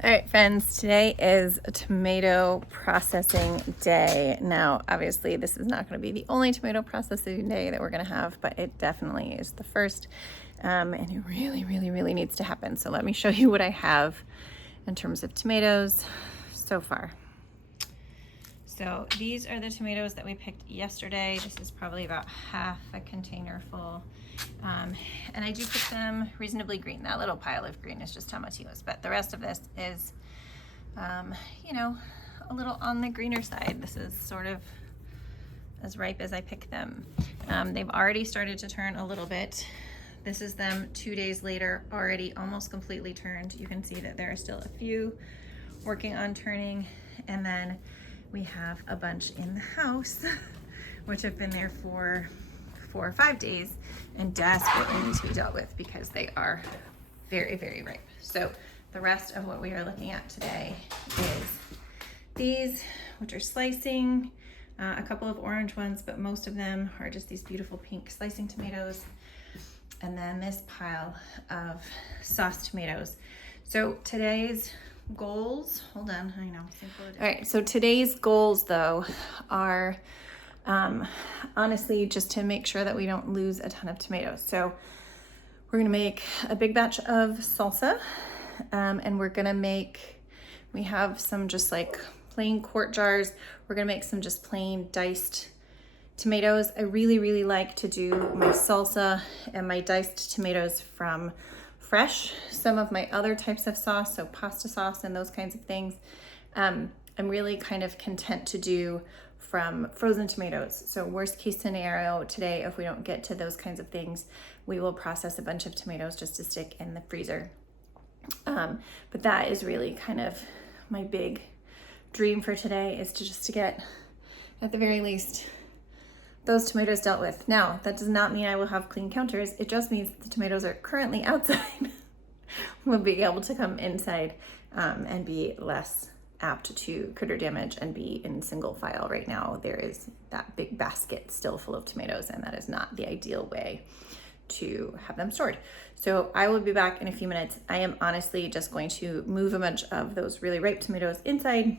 All right, friends, today is a tomato processing day. Now, obviously, this is not going to be the only tomato processing day that we're going to have, but it definitely is the first, and it really needs to happen. So let me show you what I have in terms of tomatoes so far. So these are the tomatoes that we picked yesterday. This is probably about half a container full. And I do pick them reasonably green. That little pile of green is just tomatillos, but the rest of this is, you know, a little on the greener side. This is sort of as ripe as I pick them. They've already started to turn a little bit. This is them 2 days later, already almost completely turned. You can see that there are still a few working on turning, and then we have a bunch in the house, which have been there for 4 or 5 days and desperately need to be dealt with because they are very ripe. So the rest of what we are looking at today is these, which are slicing, a couple of orange ones, but most of them are just these beautiful pink slicing tomatoes. And then this pile of sauce tomatoes. So today's goals, hold on, I know. All right, so today's goals though are honestly just to make sure that we don't lose a ton of tomatoes. So we're gonna make a big batch of salsa, and we have some just like plain quart jars. We're gonna make some just plain diced tomatoes. I really like to do my salsa and my diced tomatoes from fresh. Some of my other types of sauce, so pasta sauce and those kinds of things, I'm really kind of content to do from frozen tomatoes. So worst case scenario today, if we don't get to those kinds of things, we will process a bunch of tomatoes just to stick in the freezer. But that is really kind of my big dream for today, is to get, at the very least, those tomatoes dealt with. Now, that does not mean I will have clean counters. It just means the tomatoes are currently outside. We'll be able to come inside and be less apt to critter damage and be in single file. Right now, there is that big basket still full of tomatoes, and that is not the ideal way to have them stored. So I will be back in a few minutes. I am honestly just going to move a bunch of those really ripe tomatoes inside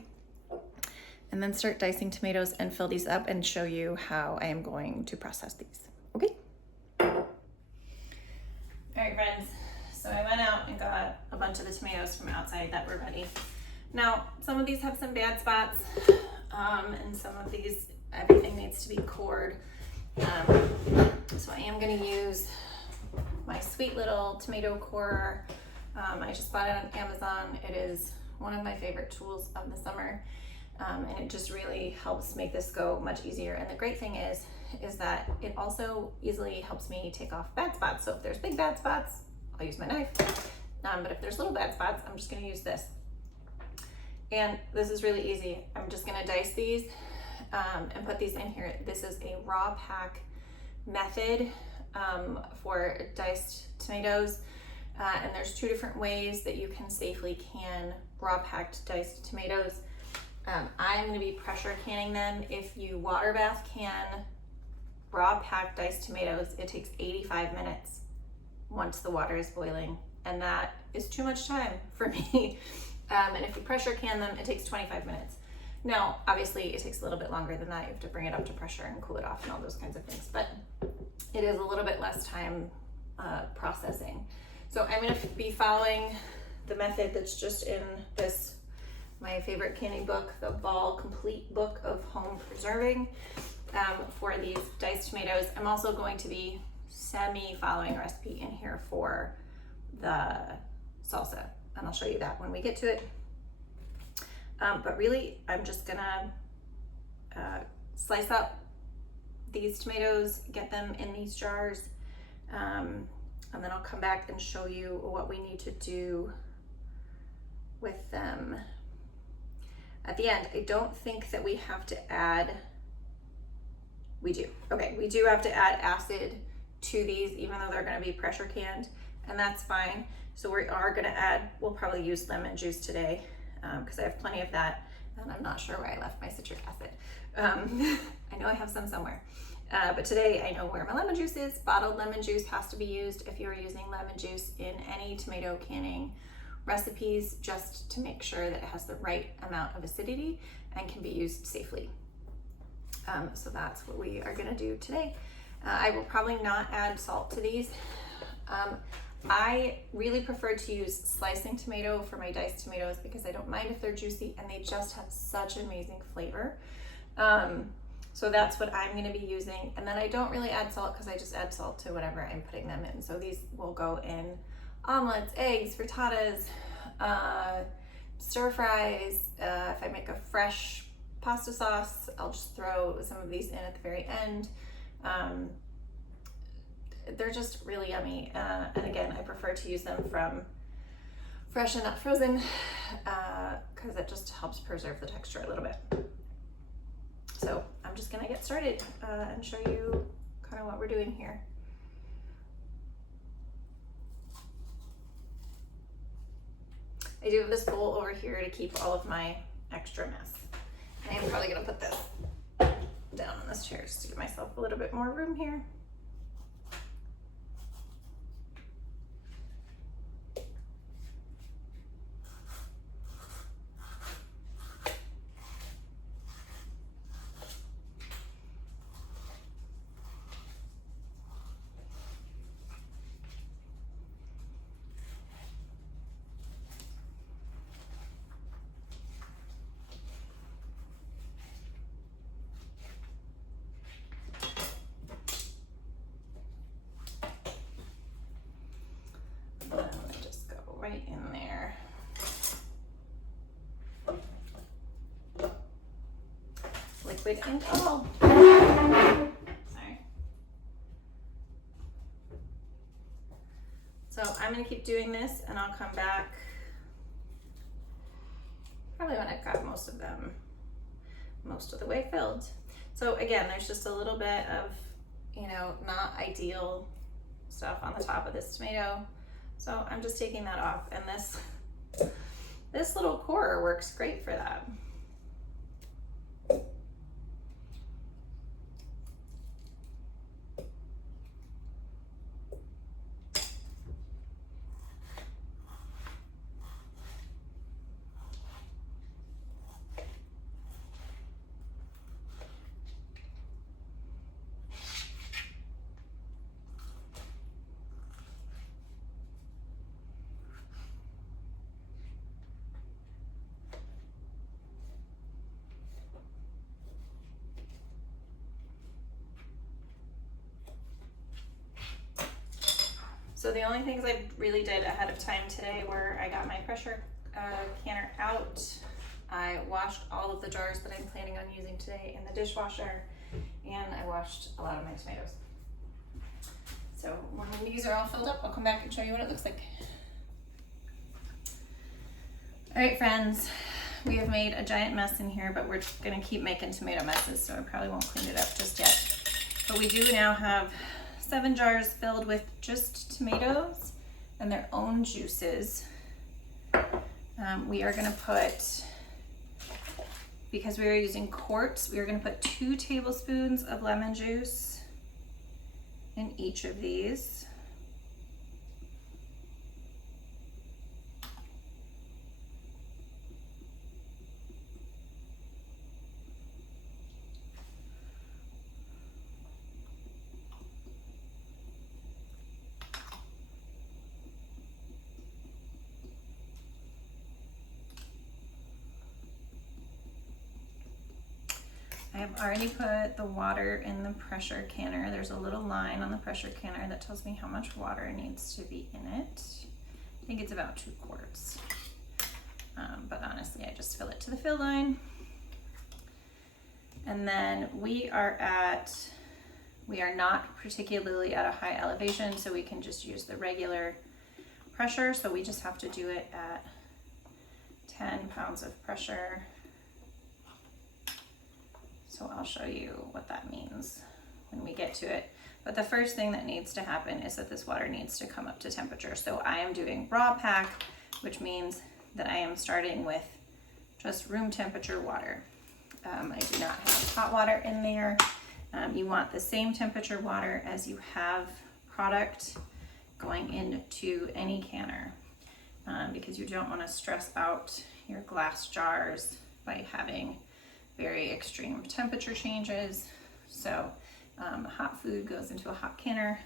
and then start dicing tomatoes and fill these up and show you how I am going to process these. Okay? All right, friends. So I went out and got a bunch of the tomatoes from outside that were ready. Now, some of these have some bad spots, and some of these, everything needs to be cored. So I am gonna use my sweet little tomato corer. I just bought it on Amazon. It is one of my favorite tools of the summer. And it just really helps make this go much easier. And the great thing is that it also easily helps me take off bad spots. So if there's big bad spots, I'll use my knife. But if there's little bad spots, I'm just gonna use this. And this is really easy. I'm just gonna dice these and put these in here. This is a raw pack method for diced tomatoes. And there's 2 different ways that you can safely can raw packed diced tomatoes. I'm going to be pressure canning them. If you water bath can raw packed diced tomatoes, it takes 85 minutes once the water is boiling, and that is too much time for me. And if you pressure can them, it takes 25 minutes. Now, obviously, it takes a little bit longer than that. You have to bring it up to pressure and cool it off and all those kinds of things, but it is a little bit less time processing. So I'm going to be following the method that's just in this, my favorite canning book, the Ball Complete Book of Home Preserving, for these diced tomatoes. I'm also going to be semi-following a recipe in here for the salsa, and I'll show you that when we get to it. But really, I'm just gonna slice up these tomatoes, get them in these jars, and then I'll come back and show you what we need to do with them at the end. I don't think that we have to add, we do. Okay, we do have to add acid to these, even though they're gonna be pressure canned, and that's fine. So we are gonna add, we'll probably use lemon juice today because I have plenty of that, and I'm not sure where I left my citric acid. I know I have some somewhere. But today I know where my lemon juice is. Bottled lemon juice has to be used if you're using lemon juice in any tomato canning recipes just to make sure that it has the right amount of acidity and can be used safely. So that's what we are gonna do today. I will probably not add salt to these. I really prefer to use slicing tomato for my diced tomatoes because I don't mind if they're juicy and they just have such amazing flavor. So that's what I'm gonna be using. And then I don't really add salt because I just add salt to whatever I'm putting them in. So these will go in omelets, eggs, frittatas, stir fries. If I make a fresh pasta sauce, I'll just throw some of these in at the very end. They're just really yummy. And again, I prefer to use them from fresh and not frozen because it just helps preserve the texture a little bit. So I'm just gonna get started and show you kind of what we're doing here. I do have this bowl over here to keep all of my extra mess. I am probably gonna put this down on this chair just to give myself a little bit more room here. Right in there. Liquid and all. Sorry. So I'm gonna keep doing this and I'll come back probably when I've got most of them, most of the way filled. So again, there's just a little bit of, not ideal stuff on the top of this tomato. So I'm just taking that off, and this little core works great for that. So the only things I really did ahead of time today were I got my pressure canner out. I washed all of the jars that I'm planning on using today in the dishwasher, and I washed a lot of my tomatoes. So when these are all filled up, I'll come back and show you what it looks like. All right, friends, we have made a giant mess in here, but we're gonna keep making tomato messes, so I probably won't clean it up just yet. But we do now have 7 jars filled with just tomatoes and their own juices. We are gonna put, because we are using quarts, we are gonna put 2 tablespoons of lemon juice in each of these. I have already put the water in the pressure canner. There's a little line on the pressure canner that tells me how much water needs to be in it. I think it's about 2 quarts. But honestly, I just fill it to the fill line. And then we are not particularly at a high elevation, so we can just use the regular pressure. So we just have to do it at 10 pounds of pressure. So I'll show you what that means when we get to it. But the first thing that needs to happen is that this water needs to come up to temperature. So I am doing raw pack, which means that I am starting with just room temperature water. I do not have hot water in there. You want the same temperature water as you have product going into any canner. because you don't want to stress out your glass jars by having very extreme temperature changes. So hot food goes into a hot canner,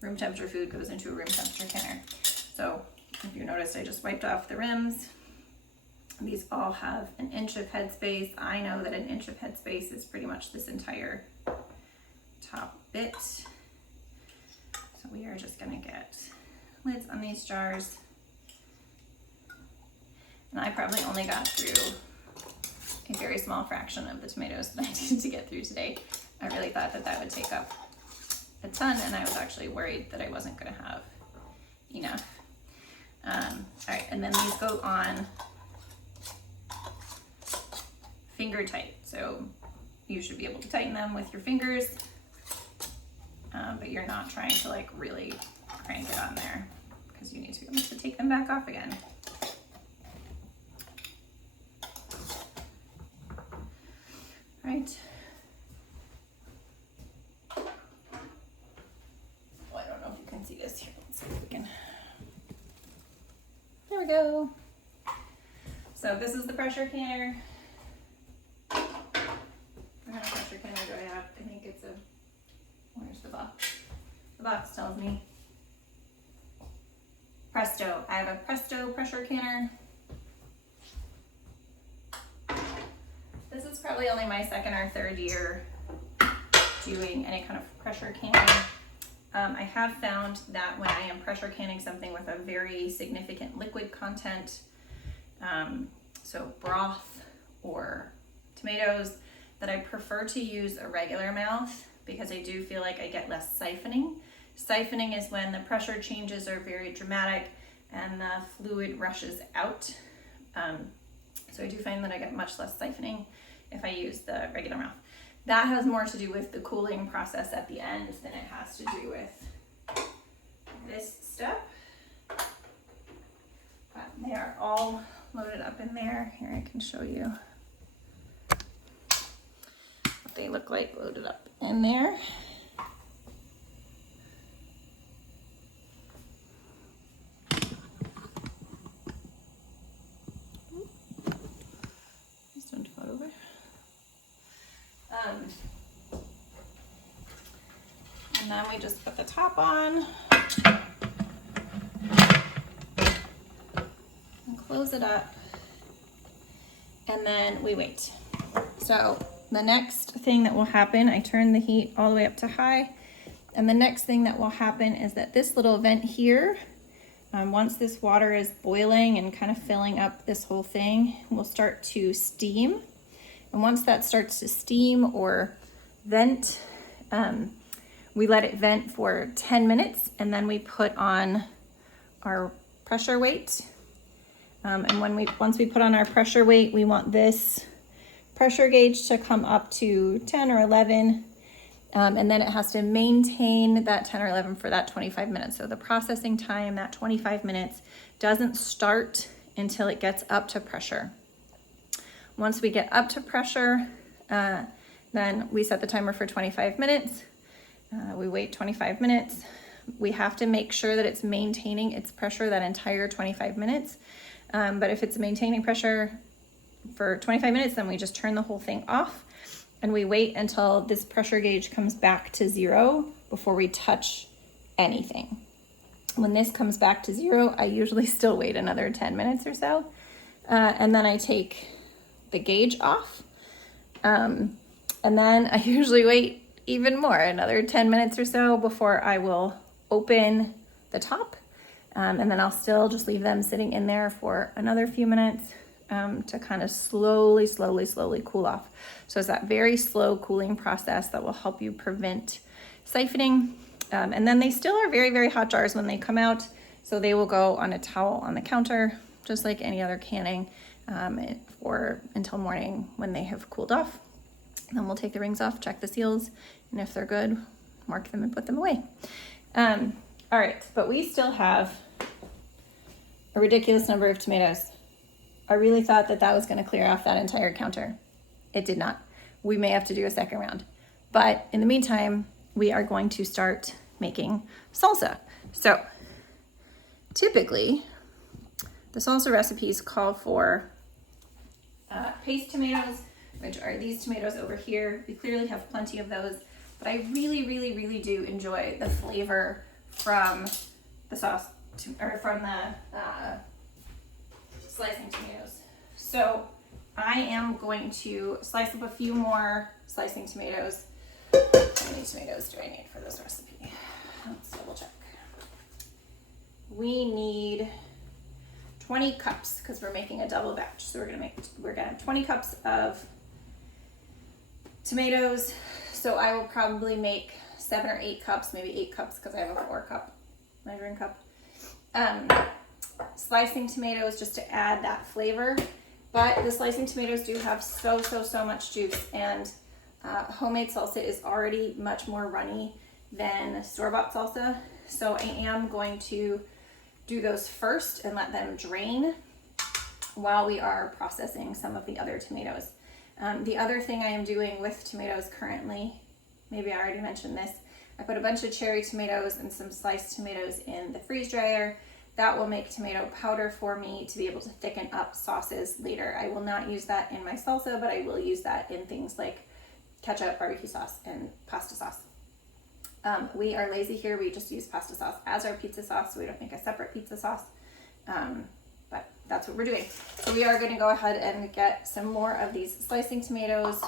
room temperature food goes into a room temperature canner. So if you noticed, I just wiped off the rims. These all have an inch of headspace. I know that an inch of headspace is pretty much this entire top bit. So we are just gonna get lids on these jars. And I probably only got through a very small fraction of the tomatoes that I needed to get through today. I really thought that that would take up a ton, and I was actually worried that I wasn't gonna have enough. All right, and then these go on finger tight. So you should be able to tighten them with your fingers, but you're not trying to like really crank it on there because you need to be able to take them back off again. Right. Oh, I don't know if you can see this here. Let's see if we can. There we go. So this is the pressure canner. What kind of pressure canner do I have? I think it's a, where's the box? The box tells me. Presto. I have a Presto pressure canner. This is probably only my second or third year doing any kind of pressure canning. I have found that when I am pressure canning something with a very significant liquid content, so broth or tomatoes, that I prefer to use a regular mouth because I do feel like I get less siphoning. Siphoning is when the pressure changes are very dramatic and the fluid rushes out. So I do find that I get much less siphoning if I use the regular mouth. That has more to do with the cooling process at the end than it has to do with this step. But they are all loaded up in there. Here, I can show you what they look like loaded up in there. And then we just put the top on and close it up, and then we wait. So the next thing that will happen, I turn the heat all the way up to high, and the next thing that will happen is that this little vent here, once this water is boiling and kind of filling up this whole thing, will start to steam. And once that starts to steam or vent, we let it vent for 10 minutes, and then we put on our pressure weight. And once we put on our pressure weight, we want this pressure gauge to come up to 10 or 11, and then it has to maintain that 10 or 11 for that 25 minutes. So the processing time, that 25 minutes, doesn't start until it gets up to pressure. Once we get up to pressure, then we set the timer for 25 minutes. We wait 25 minutes. We have to make sure that it's maintaining its pressure that entire 25 minutes. But if it's maintaining pressure for 25 minutes, then we just turn the whole thing off and we wait until this pressure gauge comes back to 0 before we touch anything. When this comes back to 0, I usually still wait another 10 minutes or so. And then I take the gauge off. And then I usually wait even more, another 10 minutes or so before I will open the top. And then I'll still just leave them sitting in there for another few minutes to kind of slowly cool off. So it's that very slow cooling process that will help you prevent siphoning. And then they still are very, very hot jars when they come out. So they will go on a towel on the counter, just like any other canning, or until morning when they have cooled off. Then we'll take the rings off, check the seals, and if they're good, mark them and put them away. All right, but we still have a ridiculous number of tomatoes. I really thought that that was going to clear off that entire counter. It did not. We may have to do a second round. But in the meantime, we are going to start making salsa. So typically the salsa recipes call for paste tomatoes, which are these tomatoes over here. We clearly have plenty of those, but I really, really, really do enjoy the flavor from the sauce, or from the slicing tomatoes. So I am going to slice up a few more slicing tomatoes. How many tomatoes do I need for this recipe? Let's double check. We need 20 cups because we're making a double batch. So we're gonna have 20 cups of tomatoes. So I will probably make 7 or 8 cups, maybe 8 cups because I have a 4-cup measuring cup. Slicing tomatoes just to add that flavor. But the slicing tomatoes do have so much juice, and homemade salsa is already much more runny than store-bought salsa. So I am going to do those first and let them drain while we are processing some of the other tomatoes. The other thing I am doing with tomatoes currently, maybe I already mentioned this, I put a bunch of cherry tomatoes and some sliced tomatoes in the freeze dryer. That will make tomato powder for me to be able to thicken up sauces later. I will not use that in my salsa, but I will use that in things like ketchup, barbecue sauce, and pasta sauce. We are lazy here. We just use pasta sauce as our pizza sauce, so we don't make a separate pizza sauce. But that's what we're doing. So we are going to go ahead and get some more of these slicing tomatoes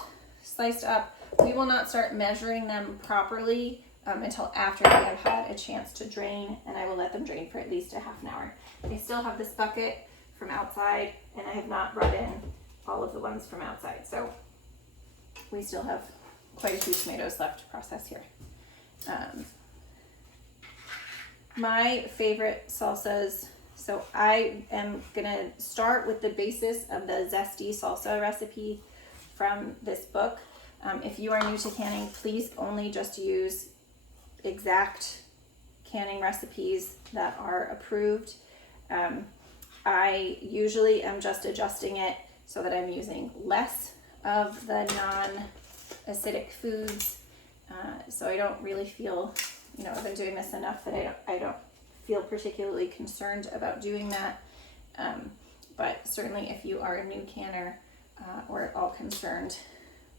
sliced up. We will not start measuring them properly until after they have had a chance to drain, and I will let them drain for at least a half an hour. I still have this bucket from outside, and I have not brought in all of the ones from outside. So we still have quite a few tomatoes left to process here. My favorite salsas, so I am gonna start with the basis of the zesty salsa recipe from this book. If you are new to canning, please only just use exact canning recipes that are approved. I usually am just adjusting it so that I'm using less of the non-acidic foods. So I don't really feel, I've been doing this enough that I don't feel particularly concerned about doing that. But certainly if you are a new canner or at all concerned,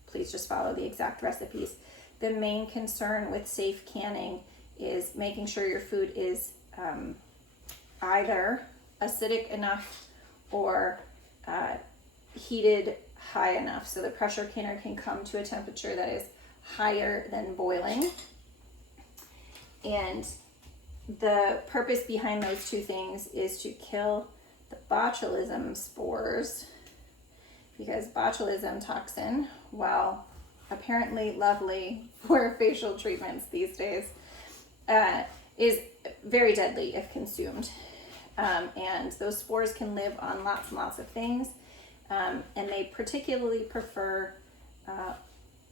please just follow the exact recipes. The main concern with safe canning is making sure your food is either acidic enough or heated high enough so the pressure canner can come to a temperature that is higher than boiling. And the purpose behind those two things is to kill the botulism spores, because botulism toxin, while apparently lovely for facial treatments these days, is very deadly if consumed. And those spores can live on lots and lots of things, and they particularly prefer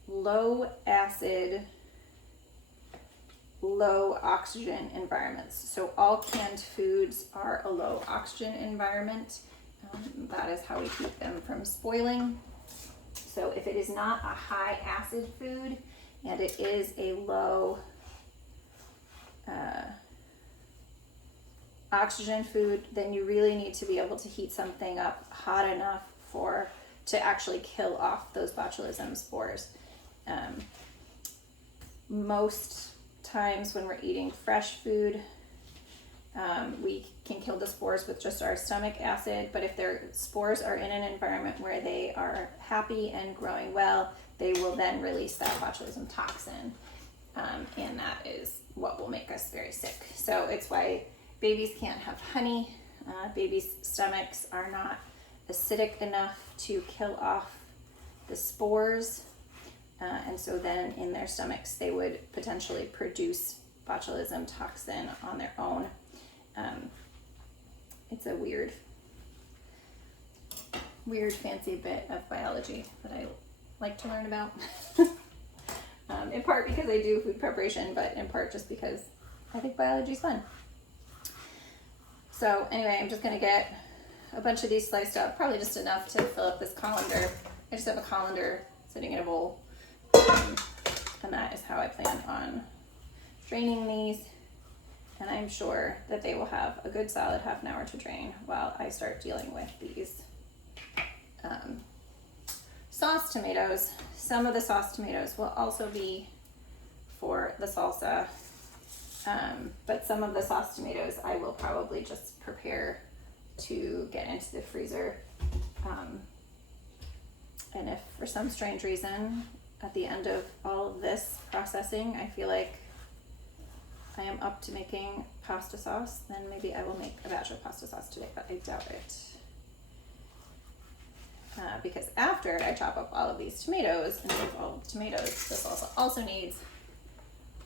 low acid, low oxygen environments. So all canned foods are a low oxygen environment. That is how we keep them from spoiling. So if it is not a high acid food and it is a low oxygen food, then you really need to be able to heat something up hot enough to actually kill off those botulism spores. Most times when we're eating fresh food, we can kill the spores with just our stomach acid, but if their spores are in an environment where they are happy and growing well, they will then release that botulism toxin, and that is what will make us very sick. So it's why babies can't have honey. Babies' stomachs are not acidic enough to kill off the spores, and so then in their stomachs they would potentially produce botulism toxin on their own. It's a weird fancy bit of biology that I like to learn about. In part because I do food preparation, but in part just because I think biology is fun. So anyway, I'm just gonna get a bunch of these sliced up, probably just enough to fill up this colander. I just have a colander sitting in a bowl, and that is how I plan on draining these. And I'm sure that they will have a good solid half an hour to drain while I start dealing with these sauce tomatoes. Some of the sauce tomatoes will also be for the salsa, but some of the sauce tomatoes I will probably just prepare to get into the freezer. And if for some strange reason at the end of all of this processing I feel like I am up to making pasta sauce, then maybe I will make a batch of pasta sauce today, but I doubt it. Because after I chop up all of these tomatoes and move all the tomatoes, the salsa also needs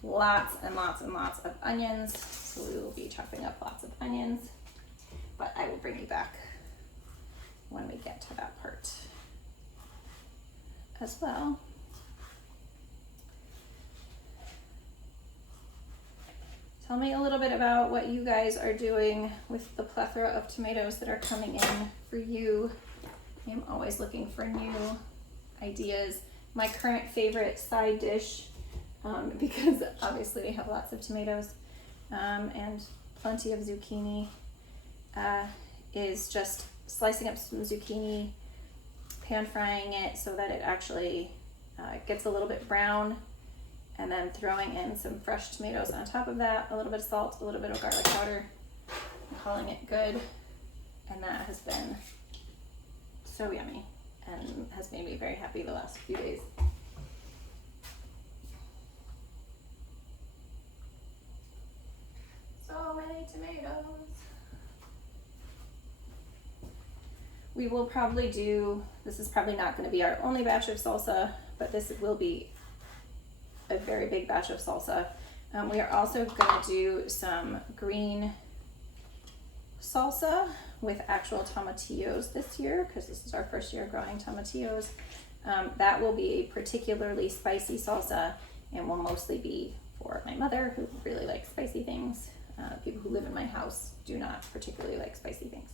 lots and lots and lots of onions. So we will be chopping up lots of onions, but I will bring you back when we get to that part as well. Tell me a little bit about what you guys are doing with the plethora of tomatoes that are coming in for you. I'm always looking for new ideas. My current favorite side dish, because obviously we have lots of tomatoes and plenty of zucchini, is just slicing up some zucchini, pan frying it so that it actually gets a little bit brown, and then throwing in some fresh tomatoes on top of that, a little bit of salt, a little bit of garlic powder, and calling it good. And that has been so yummy and has made me very happy the last few days. So many tomatoes. We will probably do, this is probably not going to be our only batch of salsa, but this will be a very big batch of salsa. We are also going to do some green salsa with actual tomatillos this year, because this is our first year growing tomatillos. That will be a particularly spicy salsa and will mostly be for my mother, who really likes spicy things. People who live in my house do not particularly like spicy things.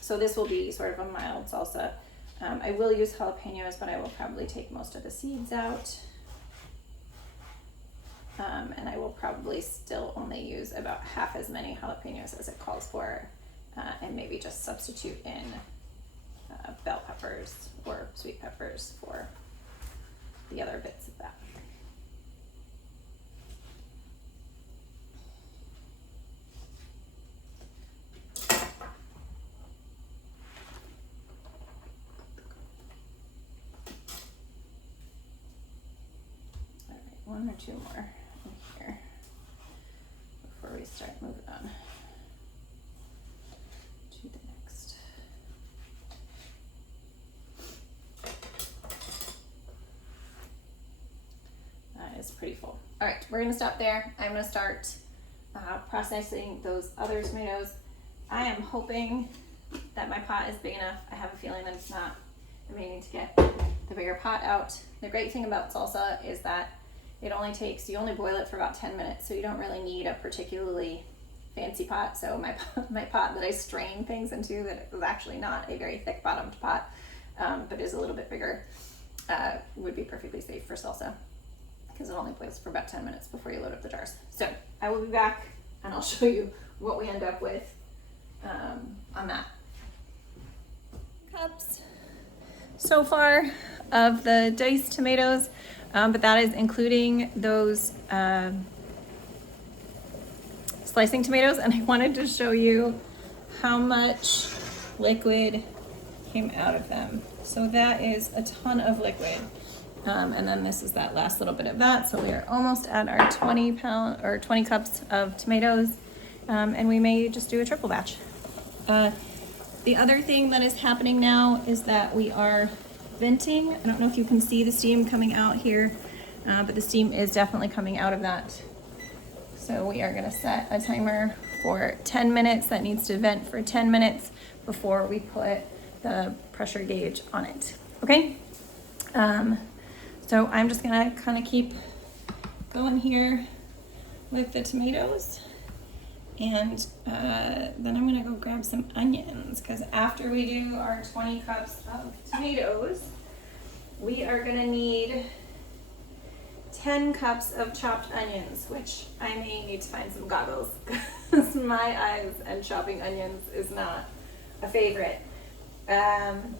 So this will be sort of a mild salsa. I will use jalapenos, but I will probably take most of the seeds out. And I will probably still only use about half as many jalapenos as it calls for, and maybe just substitute in bell peppers or sweet peppers for the other bits of that. All right, one or two more in here before we start moving on to the next. That is pretty full. All right, we're gonna stop there. I'm gonna start processing those other tomatoes. I am hoping that my pot is big enough. I have a feeling that it's not. I may need to get the bigger pot out. The great thing about salsa is that it only takes, you only boil it for about 10 minutes, so you don't really need a particularly fancy pot. So my pot that I strain things into, that is actually not a very thick bottomed pot, but is a little bit bigger, would be perfectly safe for salsa, because it only boils for about 10 minutes before you load up the jars. So I will be back and I'll show you what we end up with on that. Cups so far of the diced tomatoes, but that is including those slicing tomatoes, and I wanted to show you how much liquid came out of them. So that is a ton of liquid. And then this is that last little bit of that. So we are almost at our 20 cups of tomatoes, and we may just do a triple batch. The other thing that is happening now is that we are venting. I don't know if you can see the steam coming out here, but the steam is definitely coming out of that. So we are gonna set a timer for 10 minutes. That needs to vent for 10 minutes before we put the pressure gauge on it, okay? So I'm just gonna kind of keep going here with the tomatoes, and then I'm gonna go grab some onions, because after we do our 20 cups of tomatoes, we are gonna need 10 cups of chopped onions, which I may need to find some goggles because my eyes and chopping onions is not a favorite. And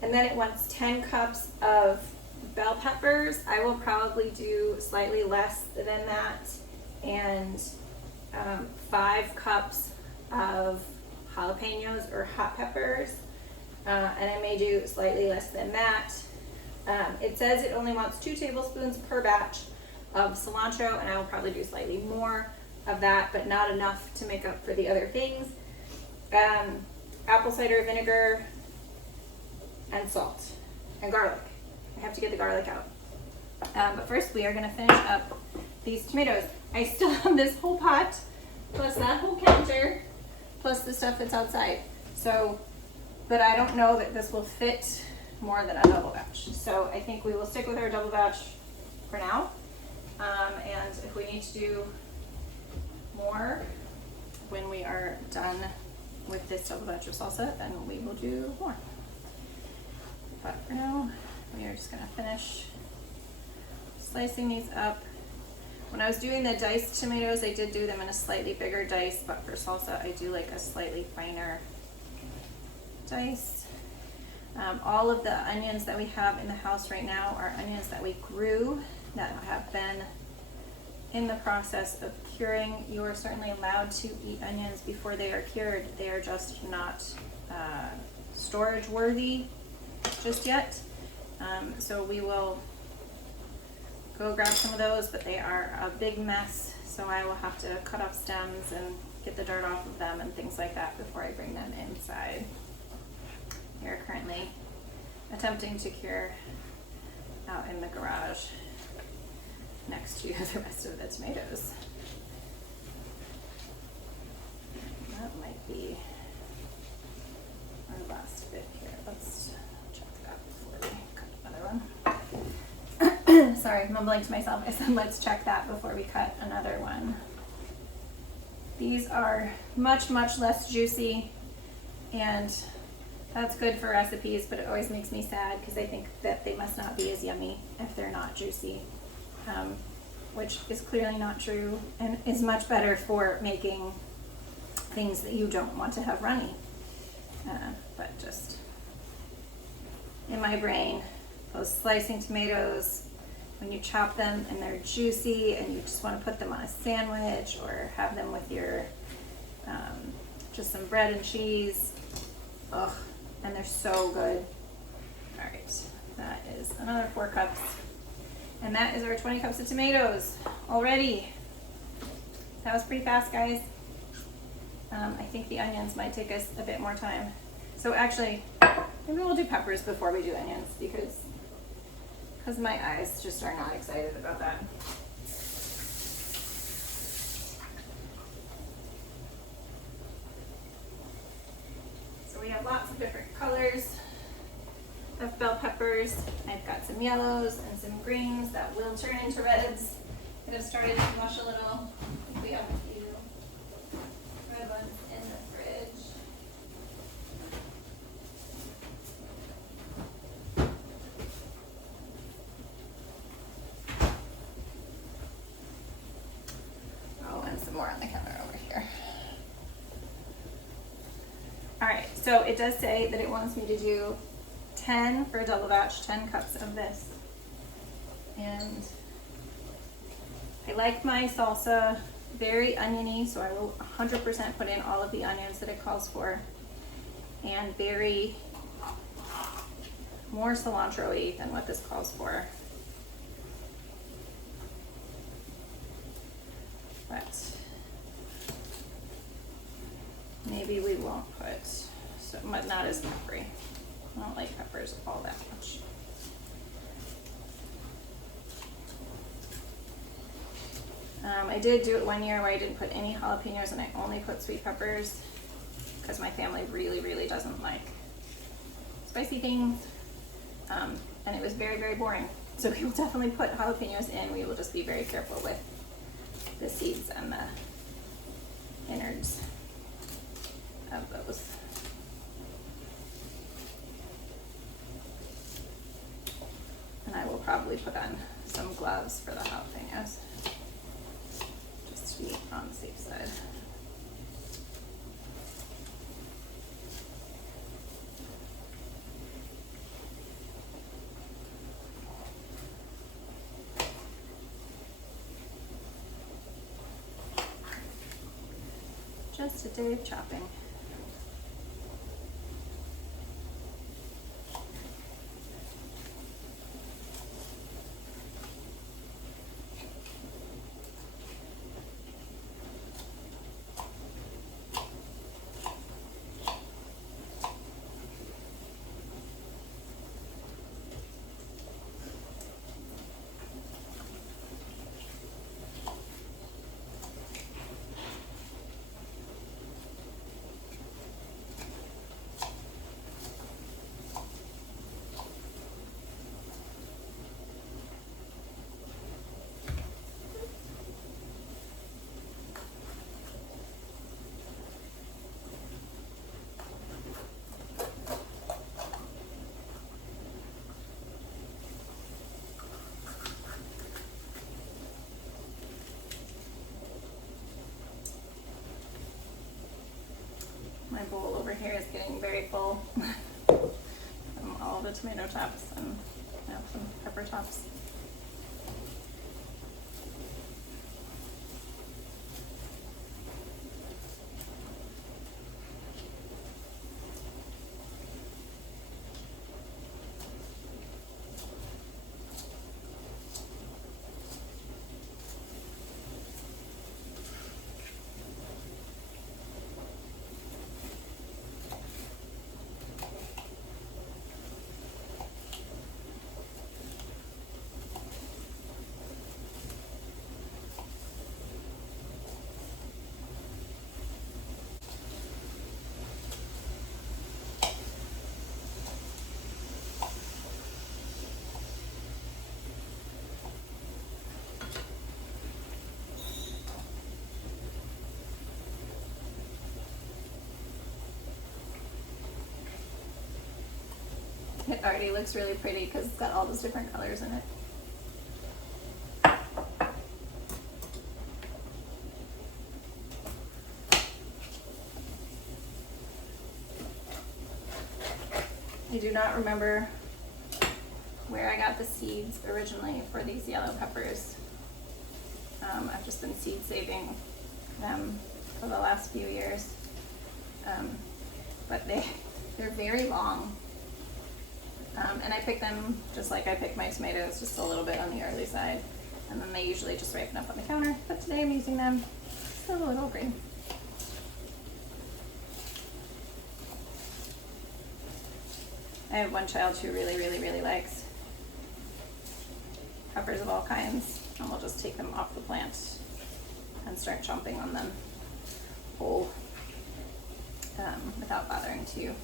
then it wants 10 cups of bell peppers. I will probably do slightly less than that, and 5 cups of jalapenos or hot peppers, and I may do slightly less than that. It says it only wants 2 tablespoons per batch of cilantro, and I will probably do slightly more of that, but not enough to make up for the other things. Apple cider vinegar and salt and garlic. I have to get the garlic out. But first we are gonna finish up these tomatoes. I still have this whole pot, plus that whole counter, plus the stuff that's outside. So, but I don't know that this will fit more than a double batch. So I think we will stick with our double batch for now. And if we need to do more when we are done with this double batch of salsa, then we will do more. But for now, we are just gonna finish slicing these up. When I was doing the diced tomatoes, I did do them in a slightly bigger dice, but for salsa, I do like a slightly finer dice. All of the onions that we have in the house right now are onions that we grew that have been in the process of curing. You are certainly allowed to eat onions before they are cured. They are just not storage worthy just yet. So we will go grab some of those, but they are a big mess. So I will have to cut off stems and get the dirt off of them and things like that before I bring them inside. We are currently attempting to cure out in the garage next to the rest of the tomatoes. That might be our last bit here. Let's check that before we cut another one. Sorry, mumbling to myself. I said let's check that before we cut another one. These are much, much less juicy, and that's good for recipes, but it always makes me sad because I think that they must not be as yummy if they're not juicy, which is clearly not true and is much better for making things that you don't want to have runny. But just in my brain, those slicing tomatoes, when you chop them and they're juicy and you just want to put them on a sandwich or have them with your just some bread and cheese. Ugh. And they're so good. All right, that is another 4 cups. And that is our 20 cups of tomatoes already. That was pretty fast, guys. I think the onions might take us a bit more time. So actually, maybe we'll do peppers before we do onions because my eyes just are not excited about that. We have lots of different colors of bell peppers. I've got some yellows and some greens that will turn into reds that have started to mush a little. We have a few red ones in the fridge. Oh, and some more on the counter over here. All right, so it does say that it wants me to do 10 for a double batch, 10 cups of this. And I like my salsa very oniony, so I will 100% put in all of the onions that it calls for. And very more cilantro-y than what this calls for. But maybe we won't put, so not as peppery. I don't like peppers all that much. I did do it one year where I didn't put any jalapenos and I only put sweet peppers because my family really, really doesn't like spicy things. And it was very, very boring. So we will definitely put jalapenos in. We will just be very careful with the seeds and the innards of those. And I will probably put on some gloves for the jalapenos, just to be on the safe side. Just a day of chopping. My bowl over here is getting very full from all the tomato tops and some pepper tops. It already looks really pretty because it's got all those different colors in it. I do not remember where I got the seeds originally for these yellow peppers. I've just been seed saving them for the last few years. But they're very long. And I pick them just like I pick my tomatoes, just a little bit on the early side. And then they usually just ripen up on the counter. But today I'm using them just a little green. I have one child who really likes peppers of all kinds. And we'll just take them off the plant and start chomping on them whole without bothering to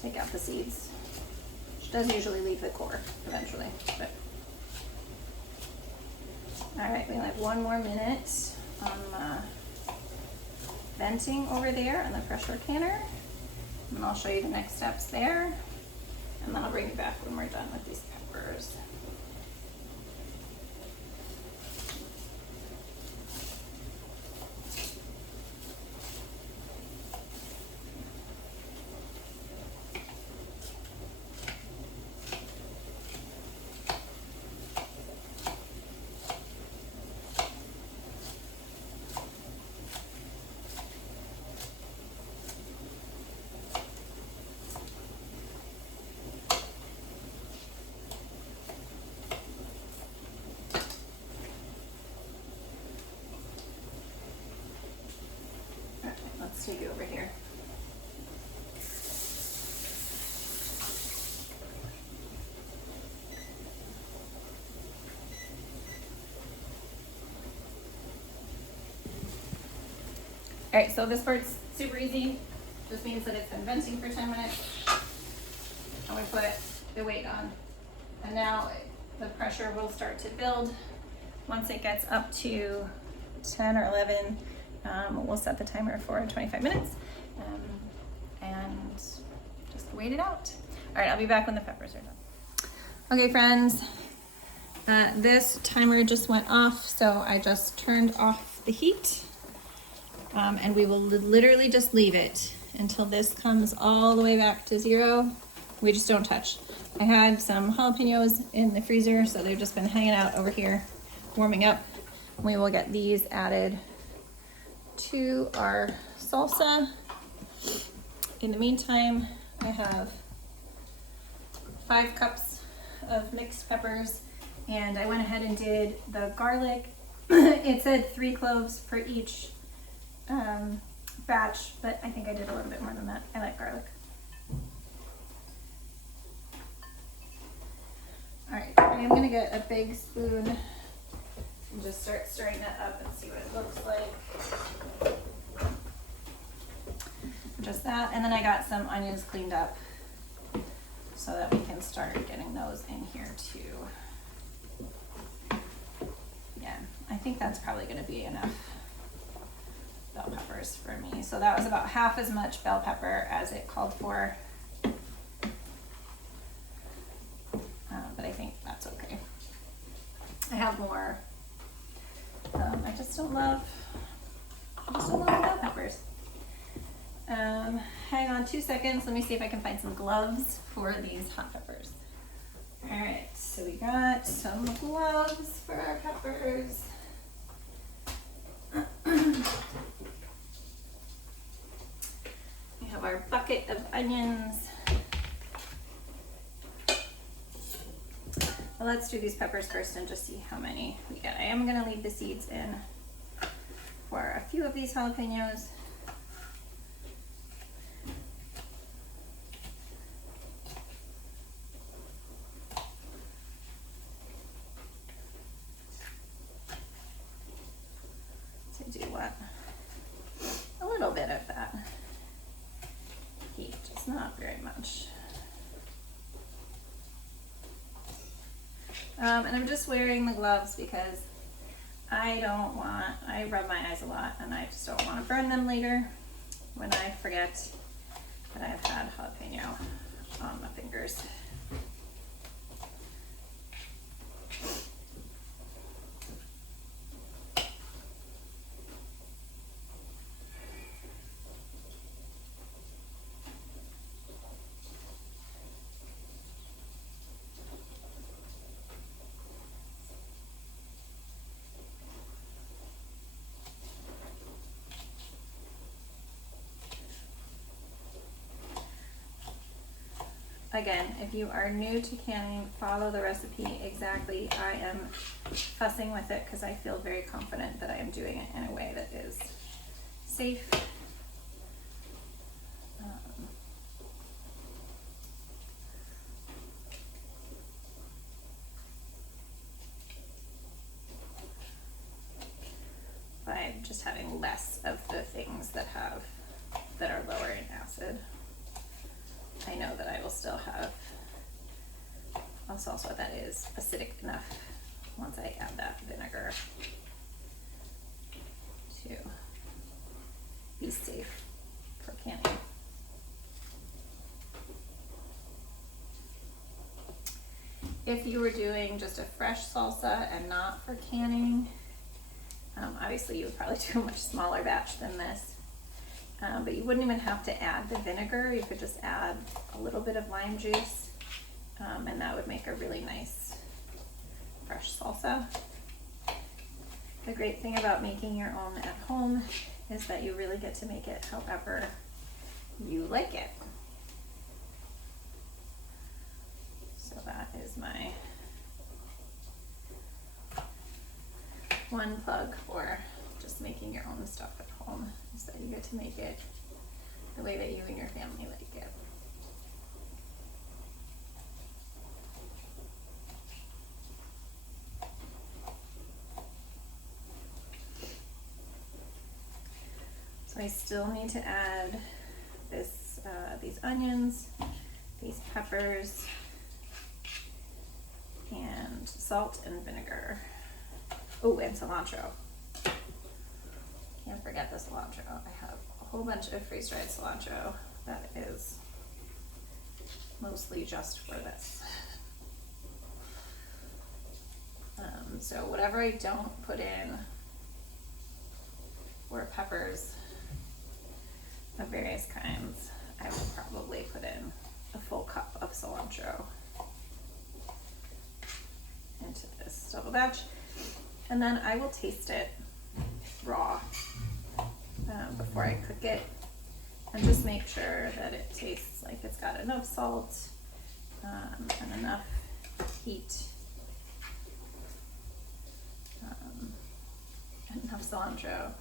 take out the seeds. She does usually leave the core eventually. But. All right, we only have 1 more minute on venting over there on the pressure canner. And I'll show you the next steps there. And then I'll bring you back when we're done with these peppers. Let's take it over here. All right, so this part's super easy. Just means that it's been venting for 10 minutes. And we put the weight on. And now the pressure will start to build. Once it gets up to 10 or 11, we'll set the timer for 25 minutes and just wait it out. All right, I'll be back when the peppers are done. Okay, friends, This timer just went off, so I just turned off the heat. And we will literally just leave it until this comes all the way back to 0. We just don't touch. I had some jalapenos in the freezer, so they've just been hanging out over here, warming up. We will get these added to our salsa. In the meantime, I have 5 cups of mixed peppers, and I went ahead and did the garlic. It said 3 cloves for each batch, but I think I did a little bit more than that. I like garlic. All right, I am gonna get a big spoon and just start stirring that up and see what it looks like. Just that, and then I got some onions cleaned up so that we can start getting those in here too. Yeah, I think that's probably gonna be enough bell peppers for me. So that was about half as much bell pepper as it called for. But I think that's okay. I have more. I just don't love bell peppers. Hang on 2 seconds. Let me see if I can find some gloves for these hot peppers. All right, so we got some gloves for our peppers. We have our bucket of onions. Well, let's do these peppers first and just see how many we get. I am gonna leave the seeds in for a few of these jalapenos. So I do want a little bit of that heat, just not very much. And I'm just wearing the gloves because I rub my eyes a lot and I just don't want to burn them later when I forget that I've had jalapeno on my fingers. Again, if you are new to canning, follow the recipe exactly. I am fussing with it because I feel very confident that I am doing it in a way that is safe. By just having less of the things that are lower in acid. I know that I will still have a salsa that is acidic enough once I add that vinegar to be safe for canning. If you were doing just a fresh salsa and not for canning, obviously you would probably do a much smaller batch than this. But you wouldn't even have to add the vinegar. You could just add a little bit of lime juice, and that would make a really nice fresh salsa. The great thing about making your own at home is that you really get to make it however you like it. So that is my one plug for just making your own stuff at home, is that you get to make it the way that you and your family like it. So I still need to add this, these onions, these peppers, and salt and vinegar. Oh, and cilantro. Can't forget the cilantro. I have a whole bunch of freeze-dried cilantro that is mostly just for this. So whatever I don't put in for peppers of various kinds, I will probably put in a full cup of cilantro into this double batch. And then I will taste it raw before I cook it, and just make sure that it tastes like it's got enough salt and enough heat and enough cilantro.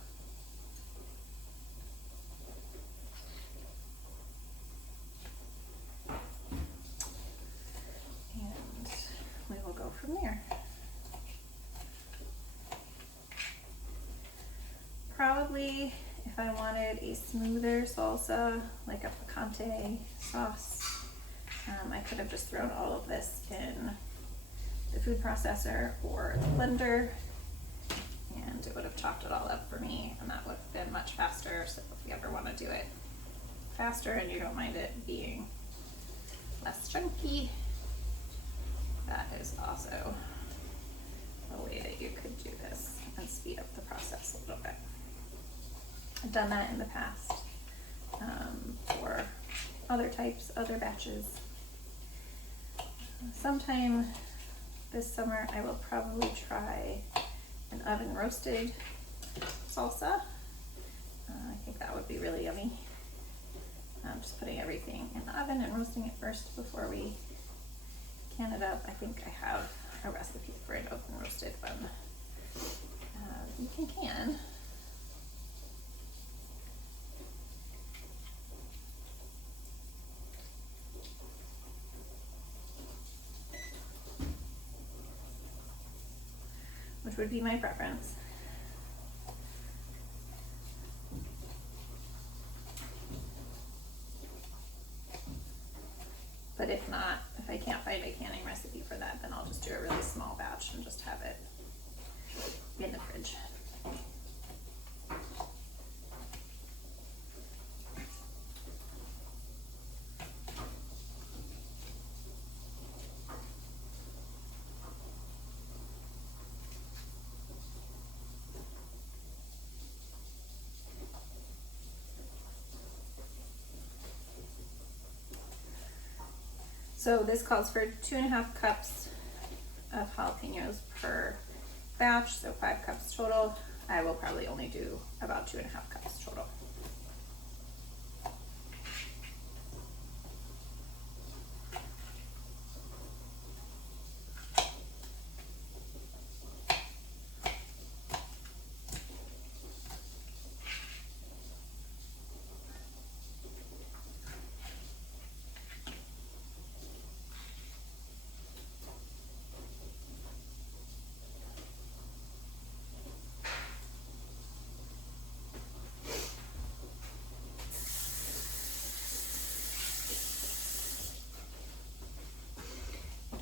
And we will go from there. Probably, if I wanted a smoother salsa, like a picante sauce, I could have just thrown all of this in the food processor or the blender, and it would have chopped it all up for me, and that would have been much faster. So if you ever want to do it faster and you don't mind it being less chunky, that is also a way that you could do this and speed up the process a little bit. I've done that in the past for other batches. Sometime this summer I will probably try an oven roasted salsa. I think that would be really yummy. Just putting everything in the oven and roasting it first before we can it up. I think I have a recipe for an oven roasted one. You can. Which would be my preference. But if not, if I can't find a canning recipe for that, then I'll just do a really small batch and just have it in the fridge. So this calls for 2.5 cups of jalapenos per batch, so 5 cups total. I will probably only do about 2.5 cups total.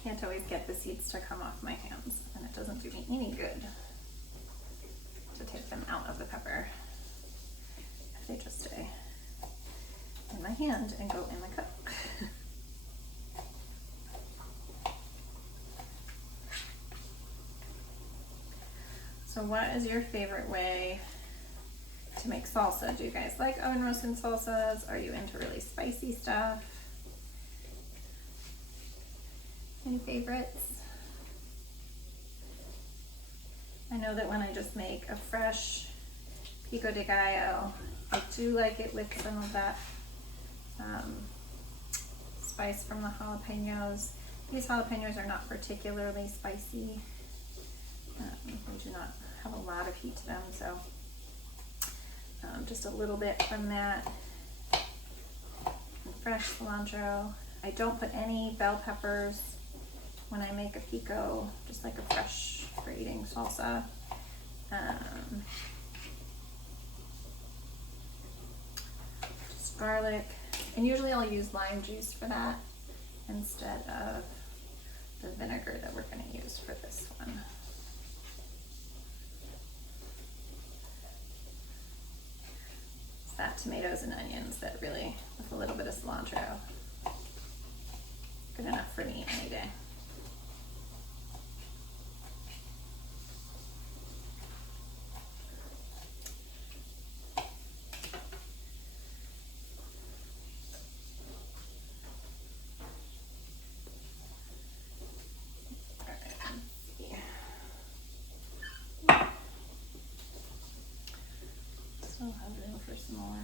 Can't always get the seeds to come off my hands, and it doesn't do me any good to take them out of the pepper if they just stay in my hand and go in the cup. So what is your favorite way to make salsa? Do you guys like oven roasted salsas? Are you into really spicy stuff? Any favorites? I know that when I just make a fresh pico de gallo, I do like it with some of that spice from the jalapenos. These jalapenos are not particularly spicy. They do not have a lot of heat to them, so just a little bit from that. And fresh cilantro. I don't put any bell peppers when I make a pico, just like a fresh for eating salsa. Just garlic, and usually I'll use lime juice for that instead of the vinegar that we're going to use for this one. It's that tomatoes and onions that really, with a little bit of cilantro, good enough for me any day. more.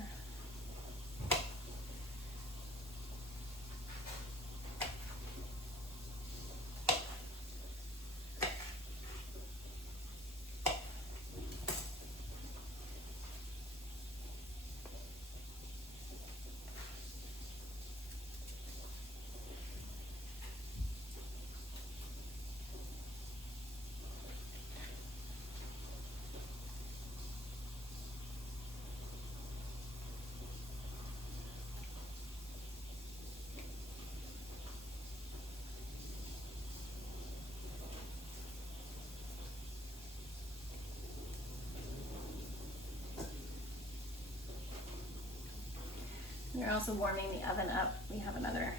We're also warming the oven up. We have another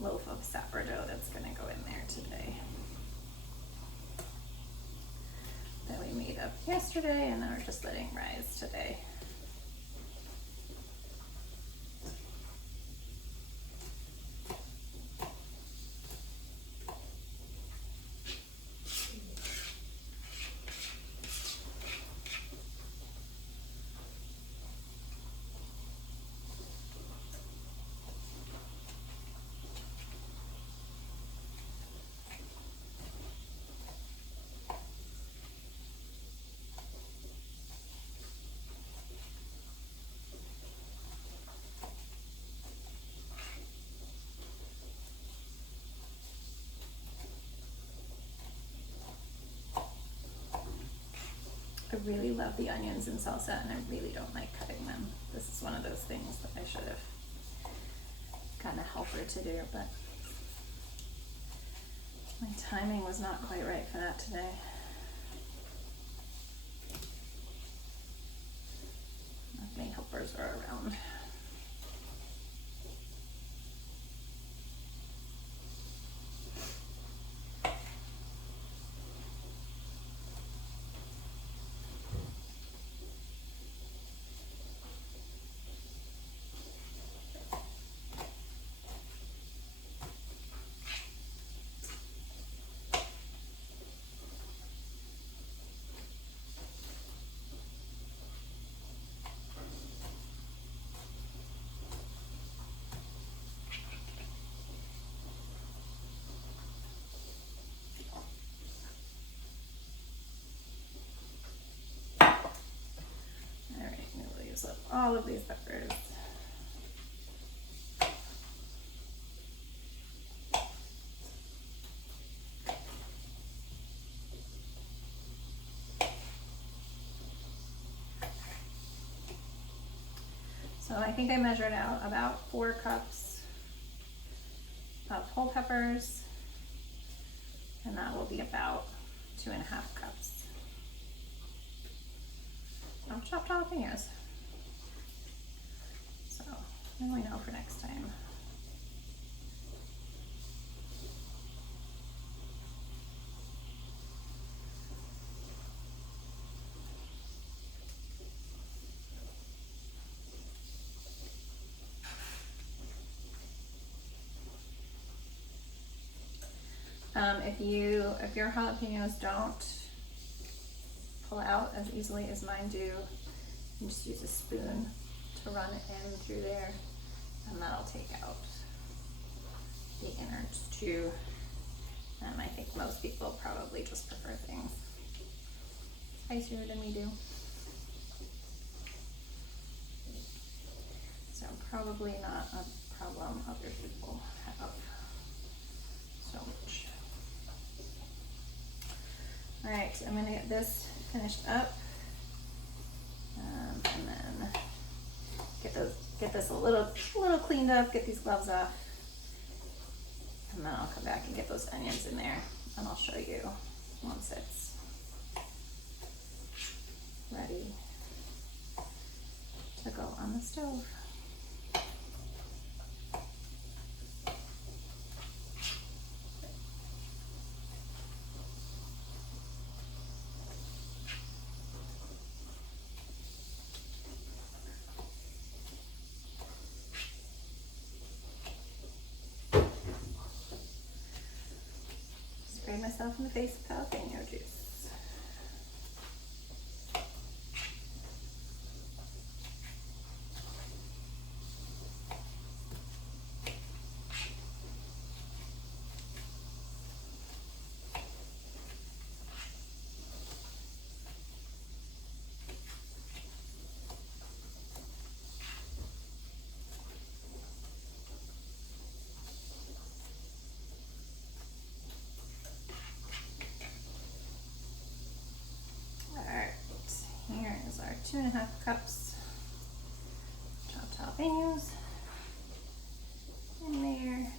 loaf of sourdough that's going to go in there today that we made up yesterday, and then we're just letting rise today. I really love the onions in salsa, and I really don't like cutting them. This is one of those things that I should have gotten a helper to do, but my timing was not quite right for that today. Not many helpers are around. Up all of these peppers. So I think I measured out about 4 cups of whole peppers, and that will be about 2.5 cups of chopped jalapenos. So then we know for next time. If your jalapenos don't pull out as easily as mine do, you just use a spoon to run it in through there, and that'll take out the innards too. I think most people probably just prefer things spicier than we do. So probably not a problem other people have so much. All right, I'm gonna get this finished up, and then get this a little cleaned up, get these gloves off, and then I'll come back and get those onions in there, and I'll show you once it's ready to go on the stove. Spray myself in the face with jalapeno juice. 2.5 cups chopped jalapenos in there.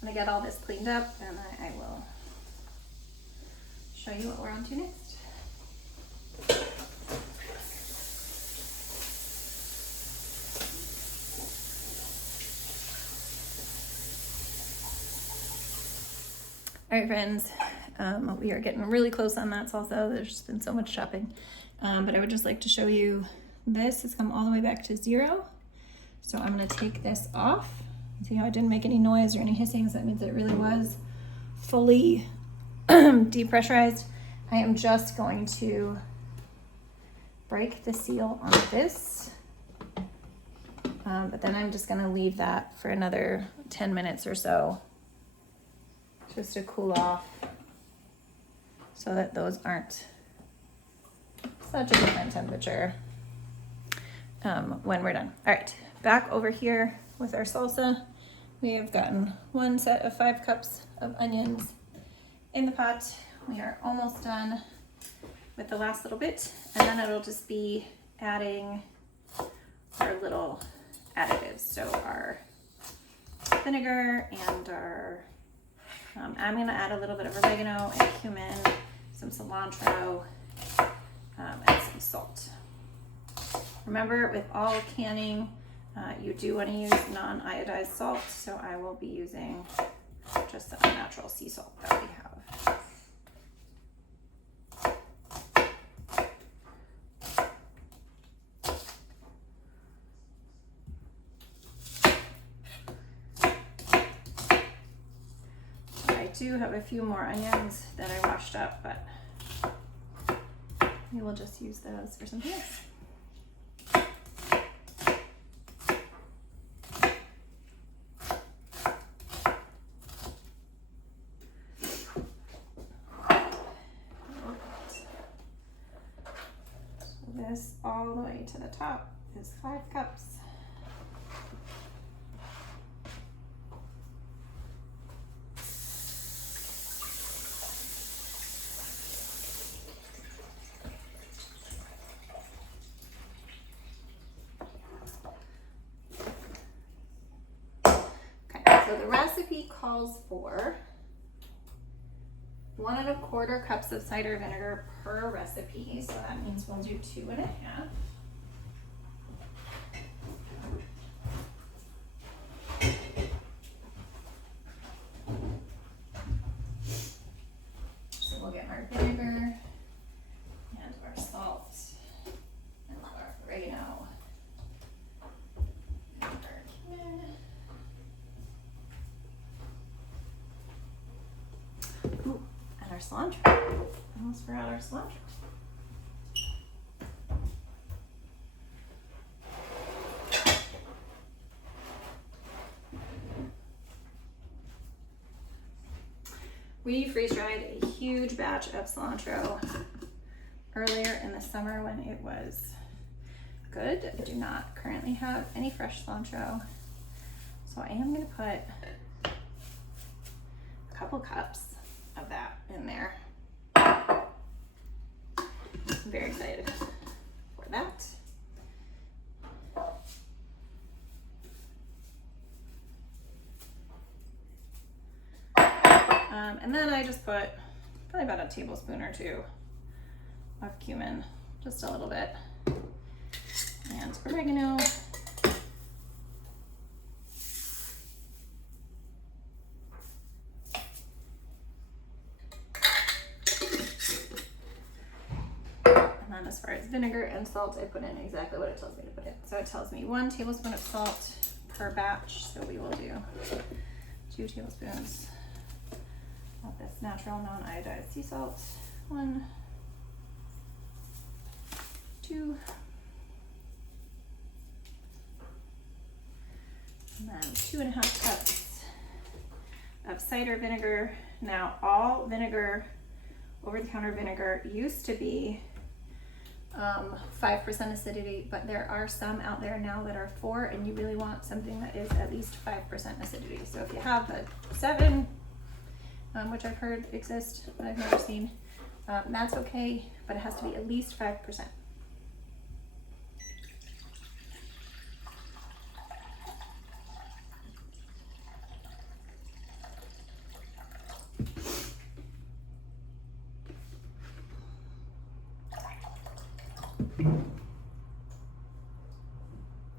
When I get all this cleaned up, then I will show you what we're on to next. All right, friends, we are getting really close on that salsa. There's just been so much chopping, but I would just like to show you this has come all the way back to 0. So I'm gonna take this off. See how it didn't make any noise or any hissing, so that means it really was fully depressurized. I am just going to break the seal on this, but then I'm just gonna leave that for another 10 minutes or so, just to cool off so that those aren't such a different temperature when we're done. All right, back over here with our salsa. We have gotten 1 set of 5 cups of onions in the pot. We are almost done with the last little bit, and then it'll just be adding our little additives. So our vinegar and our I'm going to add a little bit of oregano and cumin, some cilantro, and some salt. Remember, with all canning, you do want to use non-iodized salt, so I will be using just the natural sea salt that we have. I do have a few more onions that I washed up, but we will just use those for something else. So this all the way to the top is 5 cups. So the recipe calls for 1 1/4 cups of cider vinegar per recipe. So that means we'll do 2.5. So we'll get our vinegar and our salt and our oregano. Ooh, and our cilantro. I almost forgot our cilantro. We freeze-dried a huge batch of cilantro earlier in the summer when it was good. I do not currently have any fresh cilantro, so I am going to put a couple cups of that in there. I'm very excited for that. And then I just put probably about a tablespoon or 2 of cumin, just a little bit, and oregano. As far as vinegar and salt, I put in exactly what it tells me to put in. So it tells me 1 tablespoon of salt per batch. So we will do 2 tablespoons of this natural non-iodized sea salt. 1, 2, and then 2.5 cups of cider vinegar. Now, all vinegar, over-the-counter vinegar, used to be 5% acidity, but there are some out there now that are 4, and you really want something that is at least 5% acidity. So if you have the 7, which I've heard exist, but I've never seen, That's okay, but it has to be at least 5%.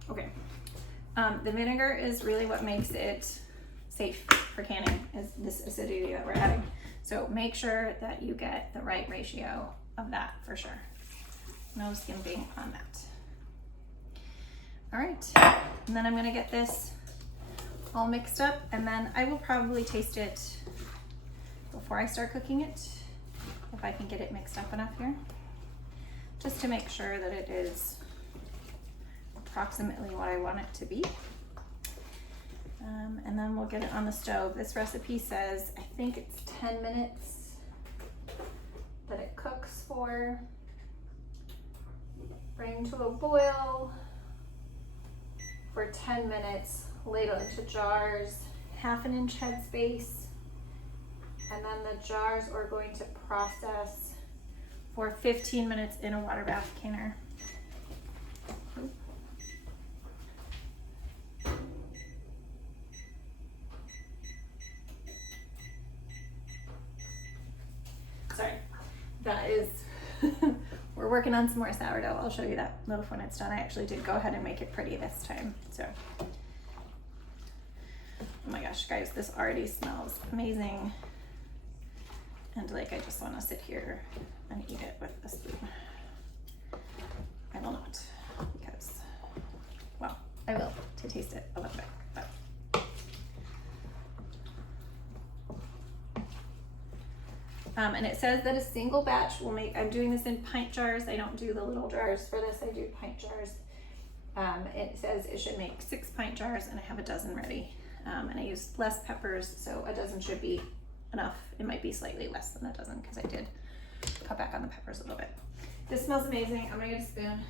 Okay. The vinegar is really what makes it safe for canning, is this acidity that we're adding. So make sure that you get the right ratio of that for sure. No skimping on that. All right, and then I'm gonna get this all mixed up, and then I will probably taste it before I start cooking it, if I can get it mixed up enough here, just to make sure that it is approximately what I want it to be. And then we'll get it on the stove. This recipe says, I think it's 10 minutes that it cooks for. Bring to a boil for 10 minutes, ladle into jars, 1/2 inch headspace, and then the jars are going to process for 15 minutes in a water bath canner. Sorry, that is, we're working on some more sourdough. I'll show you that loaf when it's done. I actually did go ahead and make it pretty this time, so. Oh my gosh, guys, this already smells amazing. And like, I just wanna sit here and eat it with a spoon. I will not, because, well, I will to taste it a little bit, but. And it says that a single batch will make, I'm doing this in pint jars. I don't do the little jars for this, I do pint jars. It says it should make 6 pint jars, and I have a dozen ready. And I used less peppers, so a dozen should be enough. It might be slightly less than a dozen because I did cut back on the peppers a little bit. This smells amazing. I'm gonna get a spoon.